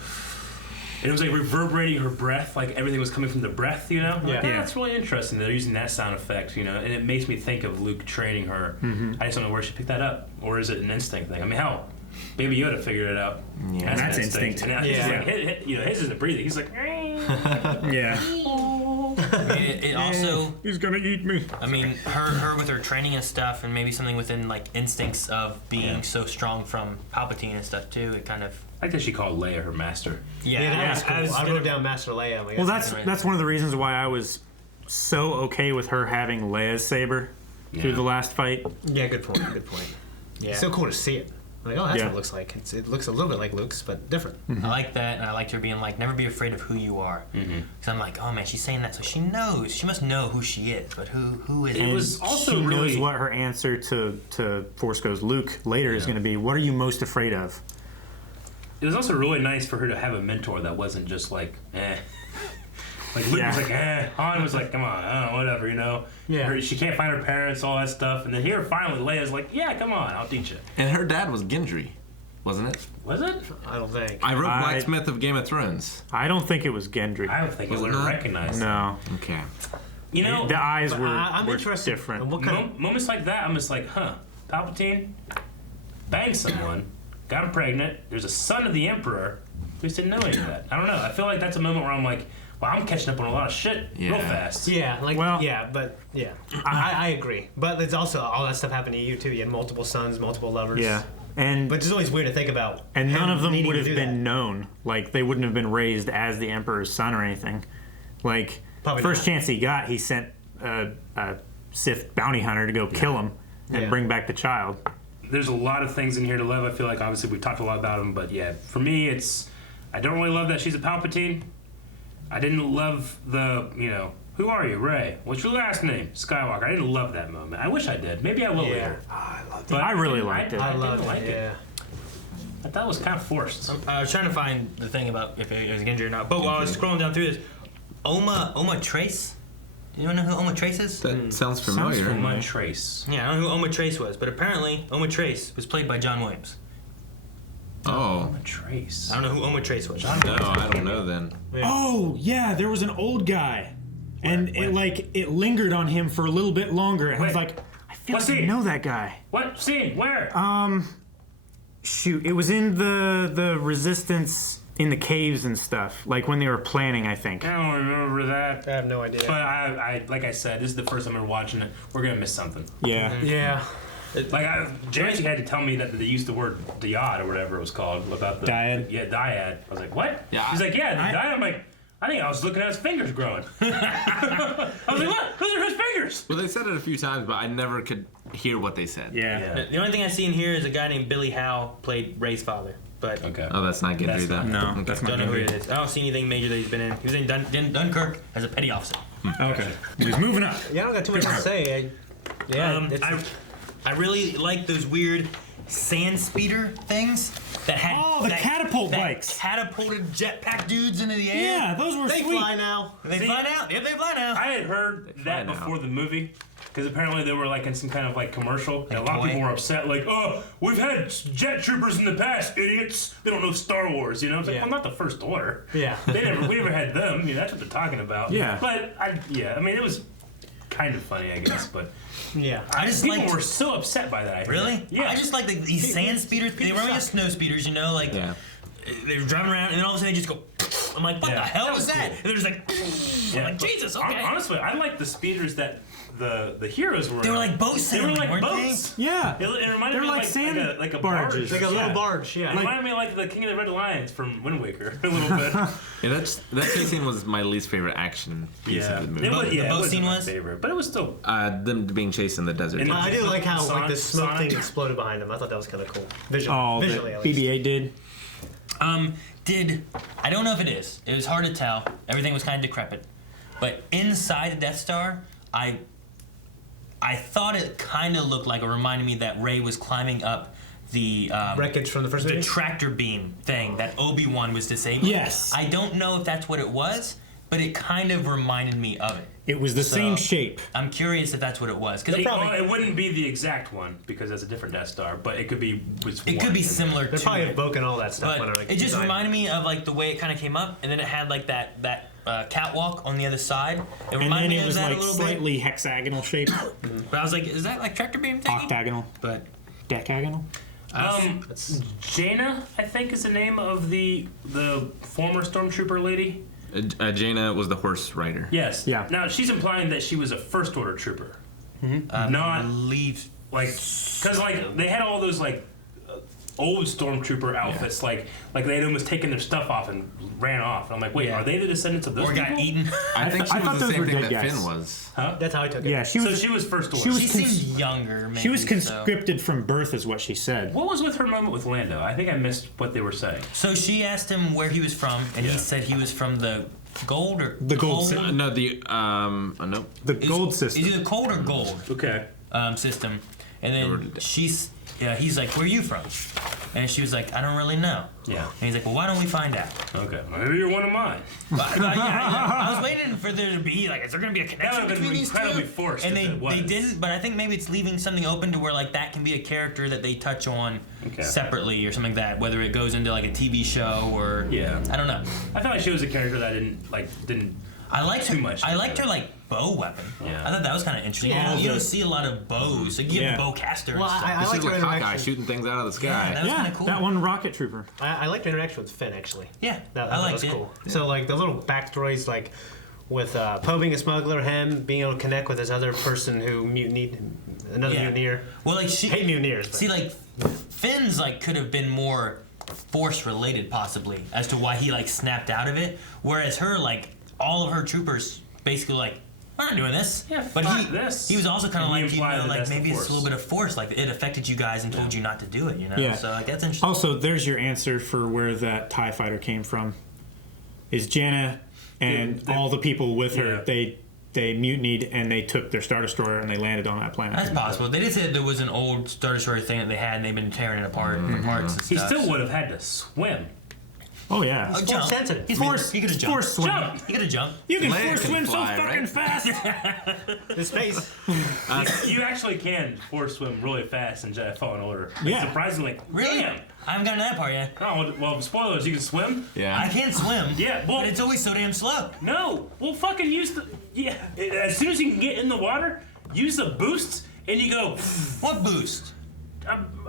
it was, like, reverberating her breath, like, everything was coming from the breath, you know? Like, Yeah. That's really interesting. They're using that sound effect, you know? And it makes me think of Luke training her. I just don't know where she picked that up. Or is it an instinct thing? I mean, hell, Baby Yoda figured it out. Yeah. That's an instinct. And he's Yeah. like, his isn't breathing. He's like, Yeah. I mean, it also, He's gonna eat me. I mean, her with her training and stuff, and maybe something within like instincts of being so strong from Palpatine and stuff too. It kind of, I like that she called Leia her master. Yeah, that was cool. I wrote down Master Leia. Well, that's one of the reasons why I was so okay with her having Leia's saber through Yeah. the last fight. yeah, good point. Good point. yeah. So cool to see it. Like, oh, that's Yeah. what it looks like. It looks a little bit like Luke's, but different. I like that, and I liked her being like, never be afraid of who you are. Because I'm like, oh man, she's saying that, so she knows. She must know who she is, but who is It it? was also she really knows what her answer to Force Ghost Luke later is going to be. What are you most afraid of? It was also really nice for her to have a mentor that wasn't just like, eh. Like Luke was Yeah. like, eh. Han was like, come on, I don't know, whatever, you know. Yeah. She can't find her parents, all that stuff, and then here finally Leia's like, yeah, come on, I'll teach you. And her dad was Gendry, wasn't it? Was it? I don't think. I wrote I- Blacksmith of Game of Thrones. I don't think it was Gendry. I don't think I Was it would have not? recognized. No, Okay. You know, the eyes But were, I'm were interested. different. In what kind of, moments like that, I'm just like, huh, Palpatine banged someone, got him pregnant. There's a son of the Emperor. We just didn't know any of that. I don't know. I feel like that's a moment where I'm like, wow, I'm catching up on a lot of shit real Yeah. fast. yeah, like Well- yeah. I agree. But it's also all that stuff happened to you too. You had multiple sons, multiple lovers. Yeah, and But it's always weird to think about. and none him of them needing would to have do been that. known. Like they wouldn't have been raised as the Emperor's son or anything. Like Probably first not. chance he got, he sent a Sith bounty hunter to go kill him and Yeah. bring back the child. There's a lot of things in here to love. I feel like obviously we've talked a lot about them, but yeah, for me, it's I don't really love that she's a Palpatine. I didn't love the, you know, who are you, Rey? What's your last name? Skywalker. I didn't love that moment. I wish I did. Maybe I will Yeah. later. I loved it. But I really liked it. I didn't loved like it. Yeah. I thought it was kind of forced. I was trying to find the thing about if it was Gendry or not. But while I was scrolling down through this, Oma Trace. Anyone know who Oma Trace is? That sounds familiar. Oma Trace. Yeah, I don't know who Oma Trace was, but apparently Oma Trace was played by John Williams. Oh. Oma Trace. I don't know who Oma Trace was. No, I don't know then. Oh yeah, there was an old guy, and Where? it lingered on him for a little bit longer, and I was Wait. like, I feel What like I scene? know that guy. What scene? Where? Shoot, it was in the Resistance in the caves and stuff, like when they were planning, I think. I don't remember that. I have no idea. But I like I said, this is the first time I'm watching it. We're gonna miss something. Yeah. yeah. Like Jancy had to tell me that they used the word dyad or whatever it was called about the Dyad? Yeah, dyad. I was like, what? Yeah, She's like, yeah, the dyad. I'm like, I think I was looking at his fingers growing. I was like, what? Those are his fingers. Well, they said it a few times, but I never could hear what they said. Yeah. The only thing I see in here is a guy named Billy Howe played Ray's father, but Okay. Oh, that's not That's Gendry then. No, Okay. that's not don't know who Gendry. it is. I don't see anything major that he's been in. He was in Dunkirk as a petty officer. Okay. He's moving up. Yeah, I don't got too much to say. I really like those weird sand speeder things that had Oh, the catapult that bikes. catapulted jetpack dudes into the air. Yeah, those were they sweet. fly now. They fly now. Yep, they fly now. I had heard that now. before the movie. Because apparently they were like in some kind of like commercial, and a lot of toy? people were upset, like, "Oh, we've had jet troopers in the past, idiots. They don't know Star Wars, you know." It's like, Yeah. well, not the First Order. Yeah. we never had them. You know, that's what they're talking about. Yeah. But I mean, it was. kind of funny, I guess. But Yeah. I just people like were so upset by that. I heard. really. Yeah. I just like these sand speeders. They remind me of snow speeders, you know, like Yeah. they're driving around and then all of a sudden they just go. I'm like, what Yeah, the hell that was was that? cool. And they're just like, Yeah, I'm like, but Jesus, okay. Honestly, I like the speeders that the heroes were. They were in. like boat They sailing, were like weren't boats. Yeah. It reminded They're me like of sand like a barges. barge. Like a little Yeah. barge, yeah. It reminded me of like the King of the Red Lions from Wind Waker a little bit. Yeah, that chase scene was my least favorite action piece of the movie. It was, The boat wasn't scene my was? favorite, but it was still. Them being chased in the desert. And I do like how like the smoke Sonic. thing exploded behind him. I thought that was kind of cool. Oh, Visually, that at least. BB-8 did. I don't know if it is. It was hard to tell. Everything was kind of decrepit. But inside the Death Star, I thought it kind of looked like, or reminded me that Rey was climbing up the Wreckage from the first the movie. tractor beam thing that Obi-Wan was disabling. Yes. I don't know if that's what it was, but it kind of reminded me of it. It was the same shape. I'm curious if that's what it was. Because Well, it wouldn't be the exact one because that's a different Death Star, but it could be. it could be similar They're to probably it. evoking all that stuff. when But they're, like, it just designing. reminded me of like the way it kind of came up, and then it had like that catwalk on the other side. It And reminded then me it of was that like a little slightly hexagonal shape. bit. But I was like, is that like tractor beam thing? Octagonal. But Decagonal. Jaina, I think, is the name of the former stormtrooper lady. Jaina was the horse rider. Yes. Yeah. Now she's implying that she was a first order trooper, I not believe like because like they had all those like old stormtrooper outfits, like they'd almost taken their stuff off and ran off. And I'm like, wait, Yeah. are they the descendants of those or people? got eaten. I think she I thought was the those same were thing good that guys. Finn was. That's how I took it. Yeah, she So was. she was first order. She was She seemed younger. Maybe, She was so. conscripted from birth, is what she said. What was with her moment with Lando? I think I missed what they were saying. So she asked him where he was from, and Yeah. he said he was from the gold or The gold cold? system. No, the The It's- gold system. It's either cold or gold Okay. system. And They were- then he's like, where are you from? And she was like, I don't really know. Yeah. And he's like, well, why don't we find out? Okay. Maybe you're one of mine. I was waiting for there to be like, is there gonna be a connection would've been between these two? incredibly forced And if they it was. didn't. But I think maybe it's leaving something open to where like that can be a character that they touch on separately or something like that. Whether it goes into like a TV show or I don't know. I felt like she was a character that didn't. I liked Too her. much. I liked her like bow weapon. Yeah. I thought that was kind of interesting. Yeah. You don't see a lot of bows. Like you have Yeah. a bowcaster. Well, and stuff. I This like is her like Hawkeye interaction. shooting things out of the sky. Yeah, that was Yeah, kind of cool. that one rocket trooper. I liked her interaction with Finn actually. Yeah, That I liked was it. cool. So like the little backstories, like with Poe being a smuggler, him being able to connect with this other person who mutinied, another Yeah. mutineer. Well, like she Hate mutineers. But. see, like Finn's like could have been more force related possibly as to why he like snapped out of it, whereas her like all of her troopers basically like. We're not doing this. Yeah, but fuck this. he was also kind of And he like, you implied know, that like that's the maybe it's a Force. little bit of force, like it affected you guys and told you not to do it, you know? Yeah. So like that's interesting. Also, there's your answer for where that TIE fighter came from. Is Jaina and all the people with her, Yeah. they mutinied and they took their Star Destroyer and they landed on that planet. That's possible. They did say that there was an old Star Destroyer thing that they had, and they've been tearing it apart for parts and He stuff. still would have had to swim. Oh, yeah. Oh, jump. sensitive. He's Force, he could have jumped. force swim. Jump! He could have jumped. You can Leia force can swim fly, so fucking right? fast. The space. You actually can force swim really fast in Jedi Fallen Order. Like, Yeah. Surprisingly. Really? Damn. I haven't gotten to that part yet. Oh, well, spoilers. You can swim? Yeah. I can't swim. Yeah, well- but it's always so damn slow. No. Well, fucking use the. Yeah. As soon as you can get in the water, use the boosts, and you go. What boost?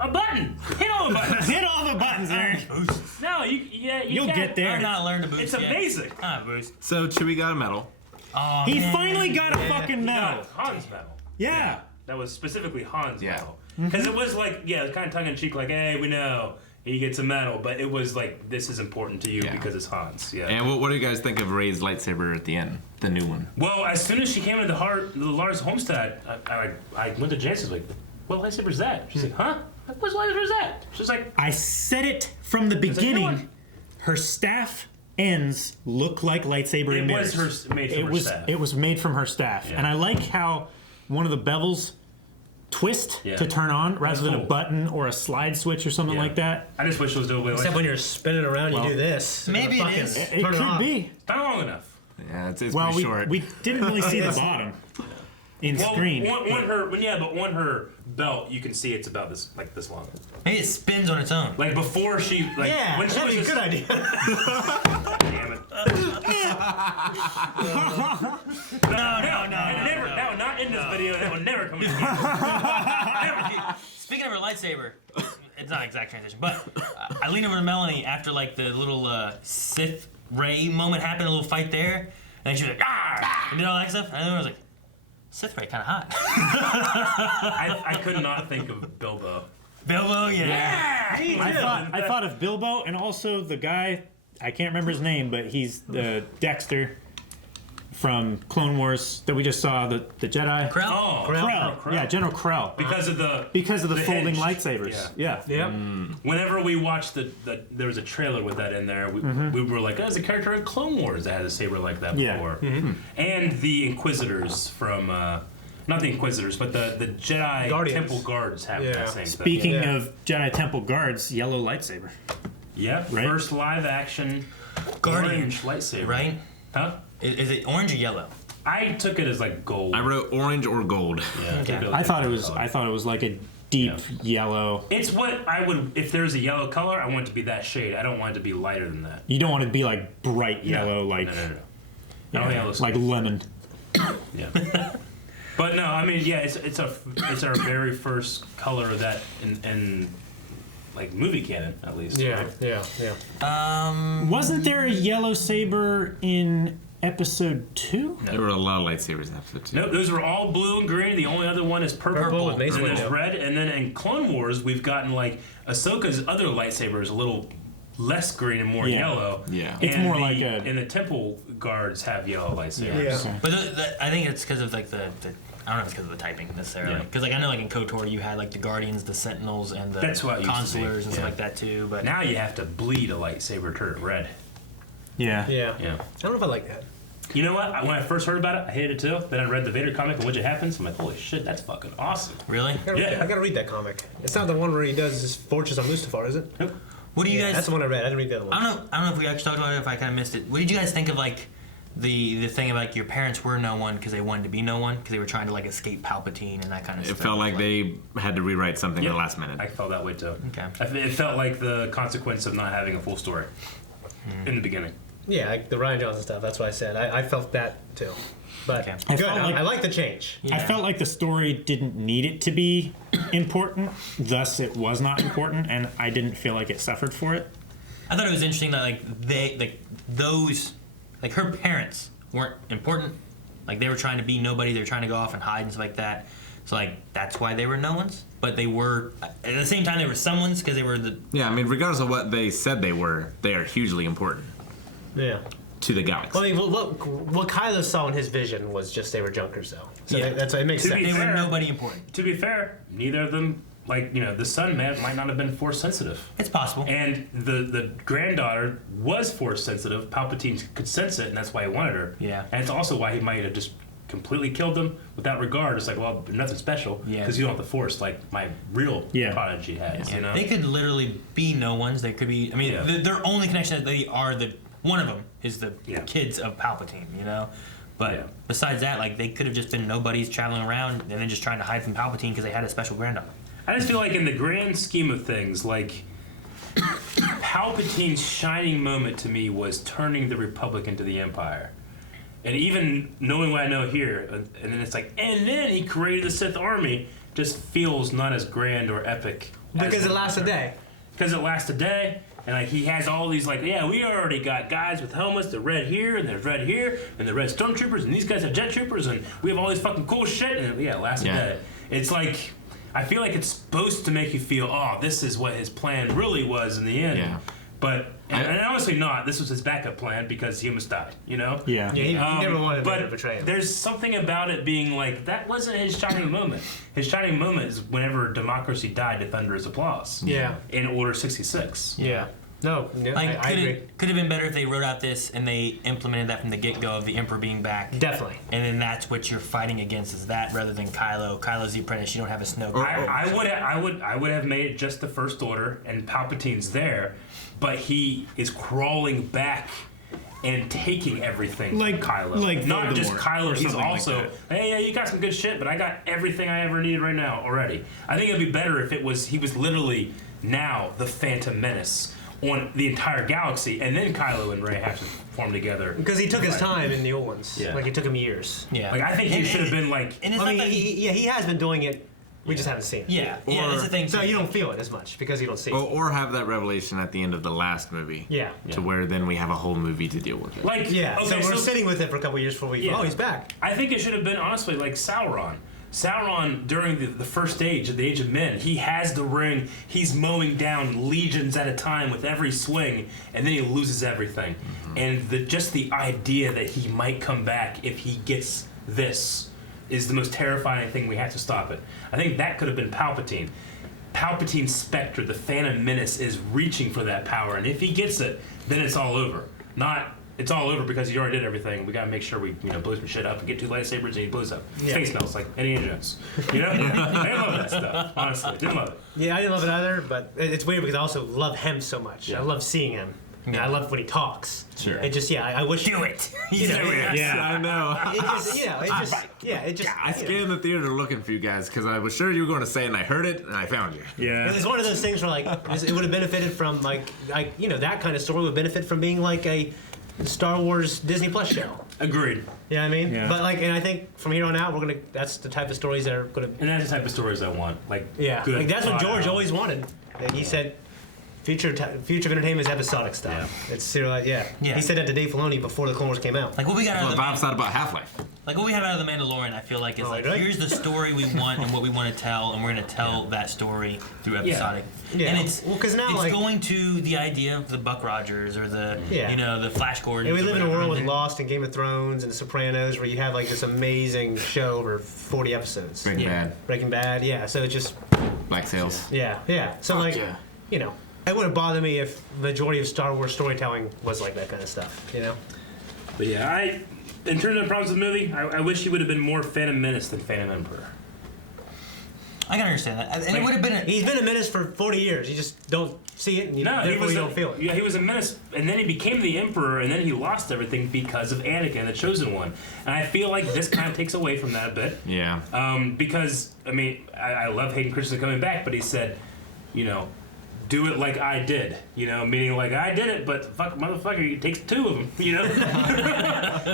A button. Hit all the buttons. Hit all the buttons, Eric. Boost. No, You'll got- get there. I've not learned to boost It's a yet. basic. Ah, boost. So Chewie got a medal. Oh, He man. finally got a fucking No, medal. Han's medal. Yeah. That was specifically Han's Yeah. medal. Because it was like, yeah, it was kind of tongue in cheek, like, hey, we know he gets a medal, but it was like, this is important to you Yeah. because it's Han's. Yeah. And what do you guys think of Rey's lightsaber at the end, the new one? Well, as soon as she came into the Lars homestead, I went to Jansen's like, what lightsaber's that? She's like, huh? What lightsaber is that? She's like, I said it from the like, no beginning. one- Her staff ends look like lightsaber it emitters. was made from her staff. It was made from her staff, Yeah. and I like how one of the bevels twist Yeah. to turn on rather That's than a cool. button or a slide switch or something Yeah. like that. I just wish it was doing away Except when you're spinning around, you do this. maybe it Fucking is. It turn could off. be. Not long enough. Yeah, it's Well, pretty short. we didn't really see the bottom in Well, screen. on her belt, you can see it's about this long. Maybe it spins on its own. Like before she, like Yeah, when she that'd was be a good idea. Damn it. No. Not not in this video, and it will never come in. Speaking of her lightsaber, it's not an exact transition, but I leaned over to Melanie after like the little Sith Rey moment happened, a little fight there, and she was like, ah, and did all that stuff, and then I was like, Sith Rey kind of hot. I could not think of Bilbo. Bilbo, yeah. I thought of Bilbo and also the guy, I can't remember his name, but he's the Dexter from Clone Wars that we just saw, the Jedi. Krell? Oh, Krell. Yeah, General Krell. Because of the folding hinge. lightsabers. Yeah. Yep. Whenever we watched there was a trailer with that in there. We were like, there's a character in Clone Wars that had a saber like that Yeah. before. And the Inquisitors from, not the Inquisitors, but the Jedi Guardians. Temple Guards have Yeah. that same thing. Speaking Yeah. of Jedi Temple Guards, yellow lightsaber. Yeah, Right? first live action Guardian, orange lightsaber. right? Huh? Is it orange or yellow? I took it as like gold. I wrote orange or gold. Yeah, Okay. took I thought it like was. color. I thought it was like a deep yellow. It's what I would, if there's a yellow color, I want it to be that shade. I don't want it to be lighter than that. You don't want it to be like bright yellow, No. like No. I don't think it looks like lemon. Yeah. But no, I mean, yeah, it's our very first color of that in like movie canon, at least. Yeah, right? yeah. Wasn't there a yellow saber in Episode 2? There were a lot of lightsabers in episode 2. No, those were all blue and green. The only other one is purple. Purple with and Mace then there's Windu. red. And then in Clone Wars, we've gotten like Ahsoka's other lightsaber is a little less green and more Yeah. yellow. Yeah. It's And more the- like a- And the Temple Guards have yellow lightsabers. Yeah. Okay. But I think it's because of like the I don't know if it's because of the typing necessarily. Yeah. Because like I know like in KOTOR you had like the Guardians, the Sentinels, and the That's what it used to be, Consulars and yeah. stuff like that too. But Now you have to bleed a lightsaber to turn red. Yeah. Yeah. Yeah. I don't know if I like that. You know what? When I first heard about it, I hated it too. Then I read the Vader comic and what happens. I'm like, holy shit, that's fucking awesome. really, Yeah. I gotta read that comic. It's not the one where he does his fortress on Mustafar, is it? Nope. what do you guys? That's the one I read. I didn't read the other one. I don't know if we actually talked about it. If I kind of missed it. What did you guys think of like the thing of like your parents were no one because they wanted to be no one because they were trying to like escape Palpatine and that kind of It stuff? felt like they had to rewrite something at Yeah. the last minute. I felt that way too. Okay. It felt like the consequence of not having a full story in the beginning. Yeah, like the Ryan Johnson stuff. That's what I said. I felt that too. But Okay. I good. felt like- I like the change. Yeah. I felt like the story didn't need it to be important, thus it was not important, and I didn't feel like it suffered for it. I thought it was interesting that those her parents weren't important. Like they were trying to be nobody. They were trying to go off and hide and stuff like that. So like that's why they were no ones. But they were at the same time they were someones because they were the Yeah, I mean, regardless of what they said they are hugely important Yeah. to the galaxy. Well, I mean, what Kylo saw in his vision was just they were junkers, though. So Yeah. that's what it makes To sense. be they were fair. nobody important. To be fair, neither of them, the son might not have been force sensitive. It's possible. And the granddaughter was force sensitive. Palpatine could sense it, and that's why he wanted her. Yeah. And it's also why he might have just completely killed them without regard. It's like, well, nothing special. Yeah. Because you don't have the force like my real Yeah. prodigy has, you know? They could literally be no ones. They could be. I mean, Yeah. their only connection is they are one of them is the Yeah. kids of Palpatine. But Yeah. besides that, like they could have just been nobodies traveling around and then just trying to hide from Palpatine because they had a special granddaughter. I just feel like in the grand scheme of things, like Palpatine's shining moment to me was turning the Republic into the Empire. And even knowing what I know here, and then it's like, and then he created the Sith army, just feels not as grand or epic. Because it lasts a day. Because it lasts a day, and like he has all these like, yeah, we already got guys with helmets, they're red here, and there's red here, and the red stormtroopers, and these guys have jet troopers, and we have all this fucking cool shit, and yeah, it lasts a day. It's like, I feel like it's supposed to make you feel, oh, this is what his plan really was in the end. Yeah. But, and honestly not, this was his backup plan because he almost died, you know? Yeah. Yeah, he never wanted but to betray him. there's something about it being like, that wasn't his shining moment. His shining moment is whenever democracy died to thunderous applause. Yeah. In Order 66. Yeah. No, yeah, Like, I agree. could have been better if they wrote out this and they implemented that from the get-go of the Emperor being back. Definitely. And then that's what you're fighting against is that rather than Kylo. Kylo's the apprentice. You don't have a Snoke. I would have made it just the First Order, and Palpatine's there, but he is crawling back and taking everything Like- from Kylo. like not just Voldemort Kylo. or He's something like also, that. hey, yeah, you got some good shit, but I got everything I ever needed right now already. I think it'd be better if he was literally now the Phantom Menace, on the entire galaxy, and then Kylo and Rey have to form together. Because he took his time in the old ones. Yeah. Like, it took him years. Yeah. Like, I think he should have been like. And it's I not mean, that he has been doing it. We just haven't seen it. yeah, that's the thing. So you don't feel it as much because you don't see it. Or have that revelation at the end of the last movie. Yeah. To where then we have a whole movie to deal with it. Like, Yeah. okay, so we're sitting with it for a couple years before we. Yeah. Oh, he's back. I think it should have been honestly like Sauron. Sauron during the first age, the Age of Men, he has the ring. He's mowing down legions at a time with every swing, and then he loses everything. And just the idea that he might come back if he gets this is the most terrifying thing. We have to stop it. I think that could have been Palpatine. Palpatine's specter, the Phantom Menace, is reaching for that power, and if he gets it, then it's all over. Not it's all over because he already did everything. We gotta make sure we blow some shit up and get 2 lightsabers and he blows up. His face melts like Indiana Jones. You know? I didn't love that stuff. Honestly, didn't love it. Yeah, I didn't love it either, but it's weird because I also love him so much. Yeah. I love seeing him. Yeah. I love when he talks. Sure. It just, I wish. do it. You know, I know. it just. I scanned the theater looking for you guys because I was sure you were going to say it, and I heard it, and I found you. Yeah. It's one of those things where it would have benefited from that kind of story would benefit from being like a Star Wars Disney Plus show. Agreed. You know what I mean? Yeah. But and I think from here on out that's the type of stories that are gonna. And that's the type of stories I want. Good. Like that's what George thought out. always wanted. And he said. Future of entertainment is episodic stuff. Yeah. It's serial, yeah. Yeah. He said that to Dave Filoni before the Clone Wars came out. Like what we got out Well, of the Bob's thought about Half-Life. Like what we have out of the Mandalorian, I feel like is like really? here's the story we want and what we want to tell, and we're gonna tell that story through episodic. Yeah. And it's Well, 'cause now, it's going to the idea of the Buck Rogers or the the Flash Gordon. And we live in a world with Lost and Game of Thrones and The Sopranos where you have like this amazing show over 40 episodes. Breaking Bad. Breaking Bad, yeah. So it just, Black Sails. yeah. So it wouldn't bother me if the majority of Star Wars storytelling was like that kind of stuff, But yeah, in terms of the problems with the movie, I wish he would have been more Phantom Menace than Phantom Emperor. I can understand that, and it would have been. He's been a menace for 40 years. You just don't see it, and therefore you don't feel it. Yeah, he was a menace, and then he became the Emperor, and then he lost everything because of Anakin, the Chosen One. And I feel like this kind of takes away from that a bit. Yeah. Because, I love Hayden Christensen coming back, but he said, do it like I did, meaning like I did it, but fuck, motherfucker, it takes 2 of them,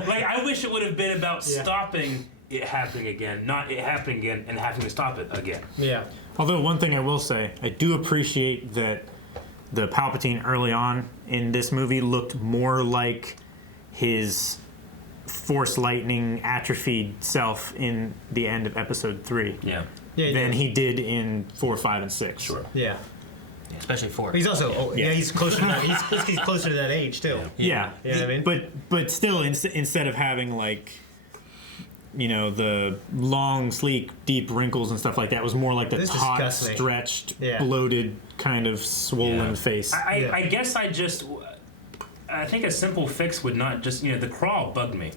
Like, I wish it would have been about stopping it happening again, not it happening again and having to stop it again. Yeah. Although one thing I will say, I do appreciate that the Palpatine early on in this movie looked more like his Force lightning atrophied self in the end of Episode 3 Yeah. than he did in 4, 5, and 6. Sure. Yeah. Especially 4. He's also, he's closer to that. He's closer to that age too. Yeah. You know what I mean? But still, instead of having like, the long, sleek, deep wrinkles and stuff like that, was more like the This taut, disgusts me. stretched, Yeah. bloated, kind of swollen Yeah. face. I guess I think a simple fix would not just, the crawl bugged me.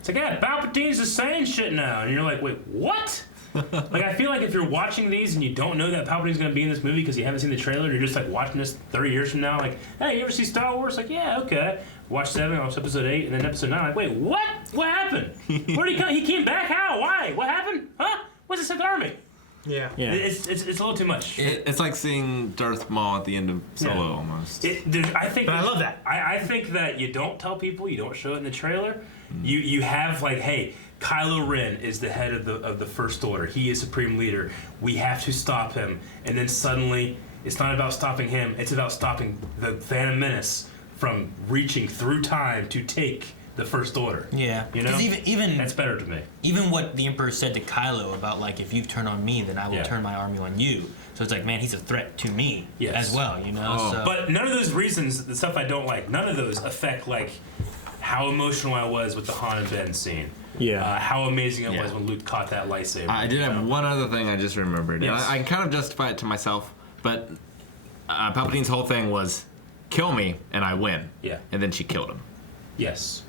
It's like, yeah, Palpatine's just saying shit now. And you're like, wait, what? Like, I feel like if you're watching these and you don't know that Palpatine's going to be in this movie because you haven't seen the trailer, you're just like watching this 30 years from now, like, hey, you ever see Star Wars? Like, yeah, okay. Watch 7, watch Episode 8, and then Episode 9, like, wait, what? What happened? Where'd he come? He came back? How? Why? What happened? Huh? What's the Sith Army? Yeah. Yeah. It's a little too much. It's like seeing Darth Maul at the end of Solo almost. I think. But I love that. I think that you don't tell people, you don't show it in the trailer. You have like, hey, Kylo Ren is the head of the First Order. He is supreme leader. We have to stop him. And then suddenly, it's not about stopping him. It's about stopping the Phantom Menace from reaching through time to take the First Order. Yeah. 'Cause even that's better to me. Even what the Emperor said to Kylo about like, if you turn on me, then I will turn my army on you. So it's like, man, he's a threat to me as well, So. But none of those reasons, the stuff I don't like, none of those affect like how emotional I was with the Han and Ben scene. Yeah. How amazing it was when Luke caught that lightsaber. I did have one other thing I just remembered. Yes. I can kind of justify it to myself, but Palpatine's whole thing was kill me and I win. Yeah. And then she killed him. Yes.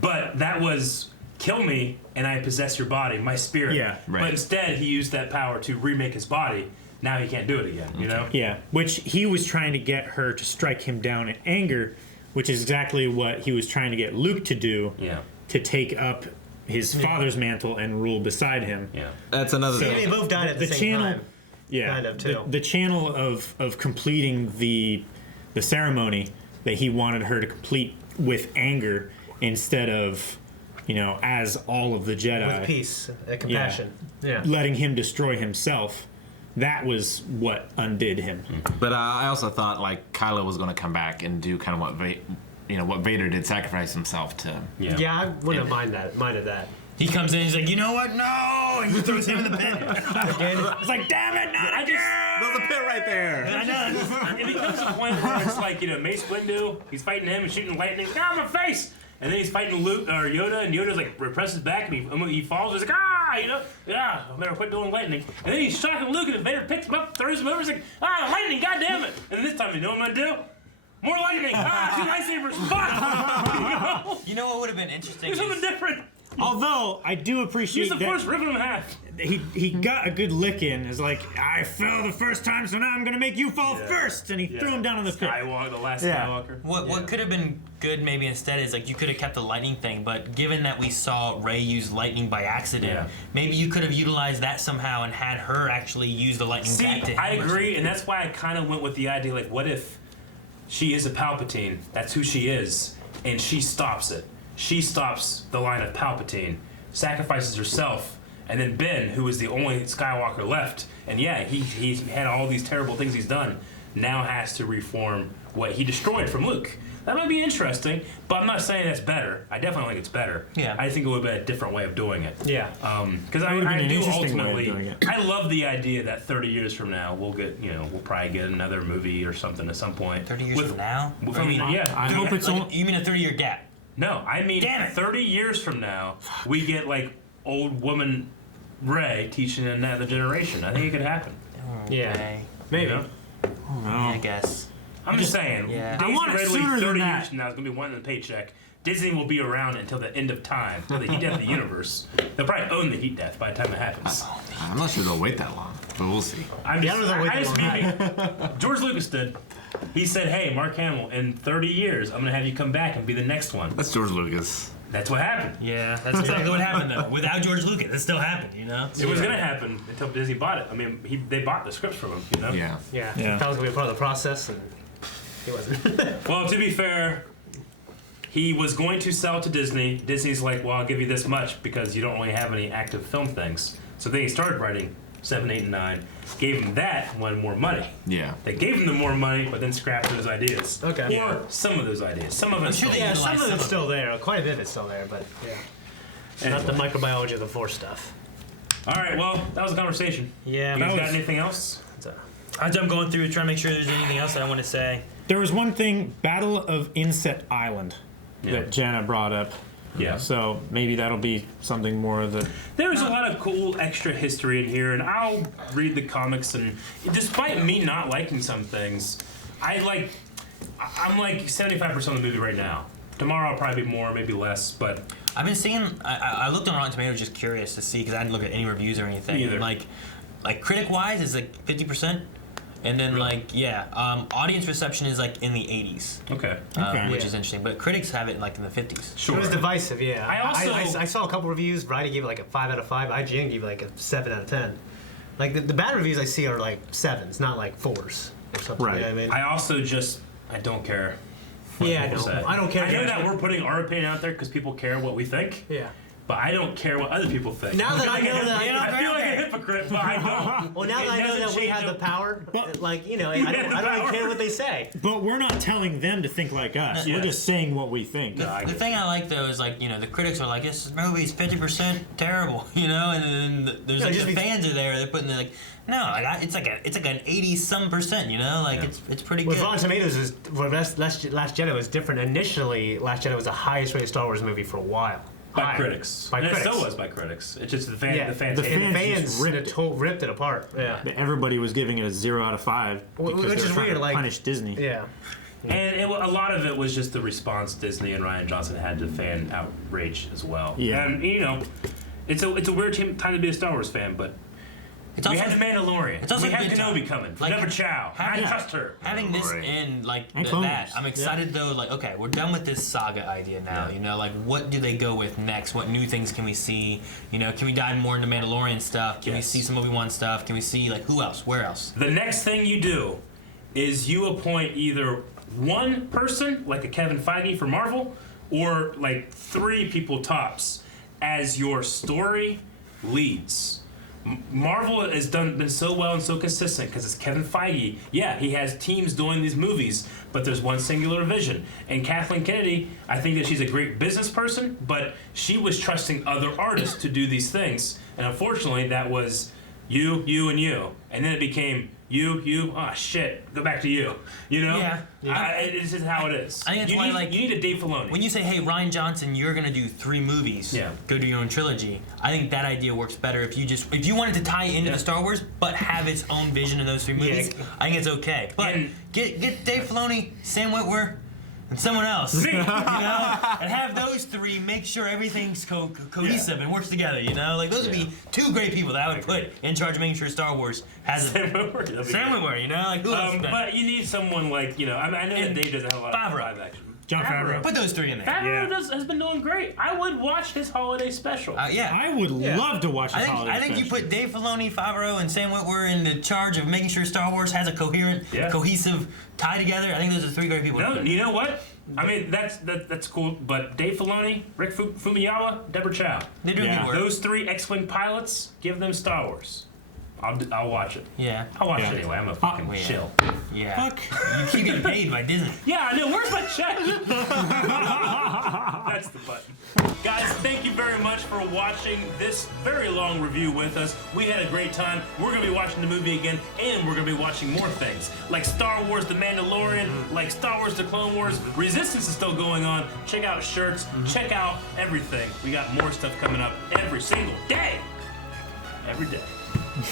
But that was kill me and I possess your body, my spirit. Yeah, right. But instead he used that power to remake his body. Now he can't do it again, you know? Yeah, which he was trying to get her to strike him down in anger, which is exactly what he was trying to get Luke to do. Yeah. To take up his father's mantle and rule beside him. Yeah. That's another See, thing. they both died at the same time. Yeah, Kind of, too. the channel of completing the the ceremony that he wanted her to complete with anger instead of, as all of the Jedi. With peace and compassion. Yeah. Letting him destroy himself. That was what undid him. But I also thought like Kylo was going to come back and do kind of what Vader did, sacrifice himself to. Yeah, I wouldn't have minded that. He comes in, he's like, you know what? No! And he throws him in the pit. It's like, damn it, not again! There's a pit right there. I know. It becomes a point where it's like, Mace Windu, he's fighting him and shooting lightning. Ah, my face! And then he's fighting Luke or Yoda, and Yoda's like represses back, and he falls. He's like, I better quit doing lightning. And then he's shocking Luke, and Vader picks him up, throws him over. He's like, lightning, goddamn it! And this time, you know what I'm gonna do? More lightning! Two lightsabers! Fuck! You know what would have been interesting? Do something different. Although I do appreciate Use the that Force, rip him in half. he got a good lick in. It's like, I fell the first time, so now I'm gonna make you fall first, and he threw him down in the pit. Skywalker, the last Yeah. Skywalker. What could have been good maybe instead is like you could have kept the lightning thing, but given that we saw Rey use lightning by accident, maybe you could have utilized that somehow and had her actually use the lightning See, back to him. I agree, and that's why I kind of went with the idea, like, what if she is a Palpatine, that's who she is, and she stops it. She stops the line of Palpatine, sacrifices herself, and then Ben, who is the only Skywalker left, and he had all these terrible things he's done, now has to reform what he destroyed from Luke. That might be interesting, but I'm not saying that's better. I definitely think it's better. Yeah. I think it would be a different way of doing it. Yeah. Because I would've been an do interesting way of ultimately, doing it. I love the idea that 30 years from now we'll get, we'll probably get another movie or something at some point. 30 years from now? I mean, I hope it's Like, only. you mean a 30-year gap? No, I mean Damn it. 30 years from now we get like old woman Rey teaching another generation. I think it could happen. Yeah. Okay. Maybe. You know? I guess. I'm just saying. Yeah. Daisy I want it Ridley, sooner 30 than that. years from now is gonna be wanting the paycheck. Disney will be around until the end of time, until the heat death of the universe. They'll probably own the heat death by the time it happens. I'm not sure they'll wait that long, but we'll see. I'm Yeah, I don't know if they'll wait that mean, George Lucas did. He said, "Hey, Mark Hamill, in 30 years, I'm gonna have you come back and be the next one." That's George Lucas. That's what happened. Yeah, that's exactly what happened though. Without George Lucas, it still happened, It was gonna happen until Disney bought it. I mean, they bought the scripts from him. Yeah. Yeah. Yeah. That was gonna be part of the process, and he wasn't. Well, to be fair, he was going to sell to Disney. Disney's like, "Well, I'll give you this much because you don't really have any active film things." So they started writing 7, 8, and 9. Gave him that, wanted more money. Yeah. They gave him the more money, but then scrapped those ideas. Okay. Or some of those ideas. Some of it. sure they Yeah, utilize some of some it's of still there. Quite a bit of it's still there, but yeah. Not the microbiology of the Force stuff. All right. Well, that was a conversation. Yeah. You guys that got was- anything else? As I'm going through trying to make sure there's anything else that I want to say. There was one thing, Battle of Inset Island, that Jana brought up. Yeah. So maybe that'll be something more that. There's a lot of cool extra history in here, and I'll read the comics. And despite me not liking some things, I'm like 75% of the movie right now. Tomorrow I'll probably be more, maybe less, but I've been seeing. I looked on Rotten Tomatoes just curious to see because I didn't look at any reviews or anything. Me either. And like critic wise, it's like 50%, and then audience reception is like in the 80s, okay. Okay. which Yeah. is interesting. But critics have it like in the 50s. Sure. It was divisive, yeah. I saw a couple reviews. Variety gave it like a 5 out of 5. IGN gave it like a 7 out of 10. Like the bad reviews I see are like 7s, not like 4s or something. Right. You know what I mean? I also I don't care. what Yeah, I people know. say. I don't care. I know that we're putting our opinion out there because people care what we think, Yeah. but I don't care what other people think. Now that I know that- I feel like a hypocrite, but I don't. Well, now It that I know doesn't that we change have the it. power, But- like, I don't have the even power. care what they say. But we're not telling them to think like us. Yes. We're just saying what we think. No, I The get thing I like though is the critics are like, this movie's 50% terrible, and then there's No, like just the be- fans are there. They're putting like, no, it's like an 80-some%, it's pretty With good. Rotten Tomatoes, Last Jedi was different. Initially, Last Jedi was the highest rated Star Wars movie for a while. By Higher. critics. By and critics. it still was by critics. It's just the fans. Yeah, The fans. the hated And it. fans fans just ripped it apart. Yeah. Everybody was giving it a 0 out of 5 Well, because which they were is trying weird, to like- punish Disney. Yeah. And a lot of it was just the response Disney and Ryan Johnson had to fan outrage as well. Yeah. And it's a weird time to be a Star Wars fan, but It's we also had the Mandalorian. it's also We had good time. Kenobi coming. Like, Never Chow. I having- trust her. having this Mandalorian. in And Clone that. Wars. I'm excited though. Like, okay, we're done with this saga idea now. Like, what do they go with next? What new things can we see? Can we dive more into Mandalorian stuff? Can we Yes. see some Obi-Wan stuff? Can we see who else? Where else? The next thing you do is you appoint either one person, like a Kevin Feige for Marvel, or like 3 people tops as your story leads. Marvel has been so well and so consistent because it's Kevin Feige. Yeah, he has teams doing these movies, but there's one singular vision. And Kathleen Kennedy, I think that she's a great business person, but she was trusting other artists to do these things. And unfortunately, that was you, and you. And then it became you, oh shit, go back to you. You know? Yeah. It's just how it is. I think that's why, like, you need a Dave Filoni. When you say, hey, Rian Johnson, you're gonna do 3 movies, Yeah. go do your own trilogy. I think that idea works better if you wanted to tie into the Star Wars, but have its own vision in those 3 movies. I think it's okay. But get Dave Filoni, Sam Witwer, and someone else, you know, and have those 3 make sure everything's cohesive and works together. You know, like those would be 2 great people that I would put in charge of making sure Star Wars has Sam Witwer. Sam Witwer, you know, like who else? But you need someone like, you know, I know that Dave doesn't have a lot of live action. John Favreau. Put those 3 in there. Favreau has been doing great. I would watch his holiday special. Yeah. I would love to watch this holiday I think you special. put Dave Filoni, Favreau, and Sam Witwer in the charge of making sure Star Wars has a coherent, cohesive tie together. I think those are 3 great people. No, you know what? I mean, that's cool. But Dave Filoni, Rick Fumiyawa, Deborah Chow. They're doing good work. Those 3 X-Wing pilots, give them Star Wars. I'll watch it. Yeah. I'll watch it anyway. I'm a fucking shill. Yeah. Fuck. You keep getting paid by Disney. Yeah, I know. Where's my check? That's the button. Guys, thank you very much for watching this very long review with us. We had a great time. We're going to be watching the movie again, and we're going to be watching more things. Like Star Wars The Mandalorian, like Star Wars The Clone Wars. Resistance is still going on. Check out shirts. Check out everything. We got more stuff coming up every single day. Every day.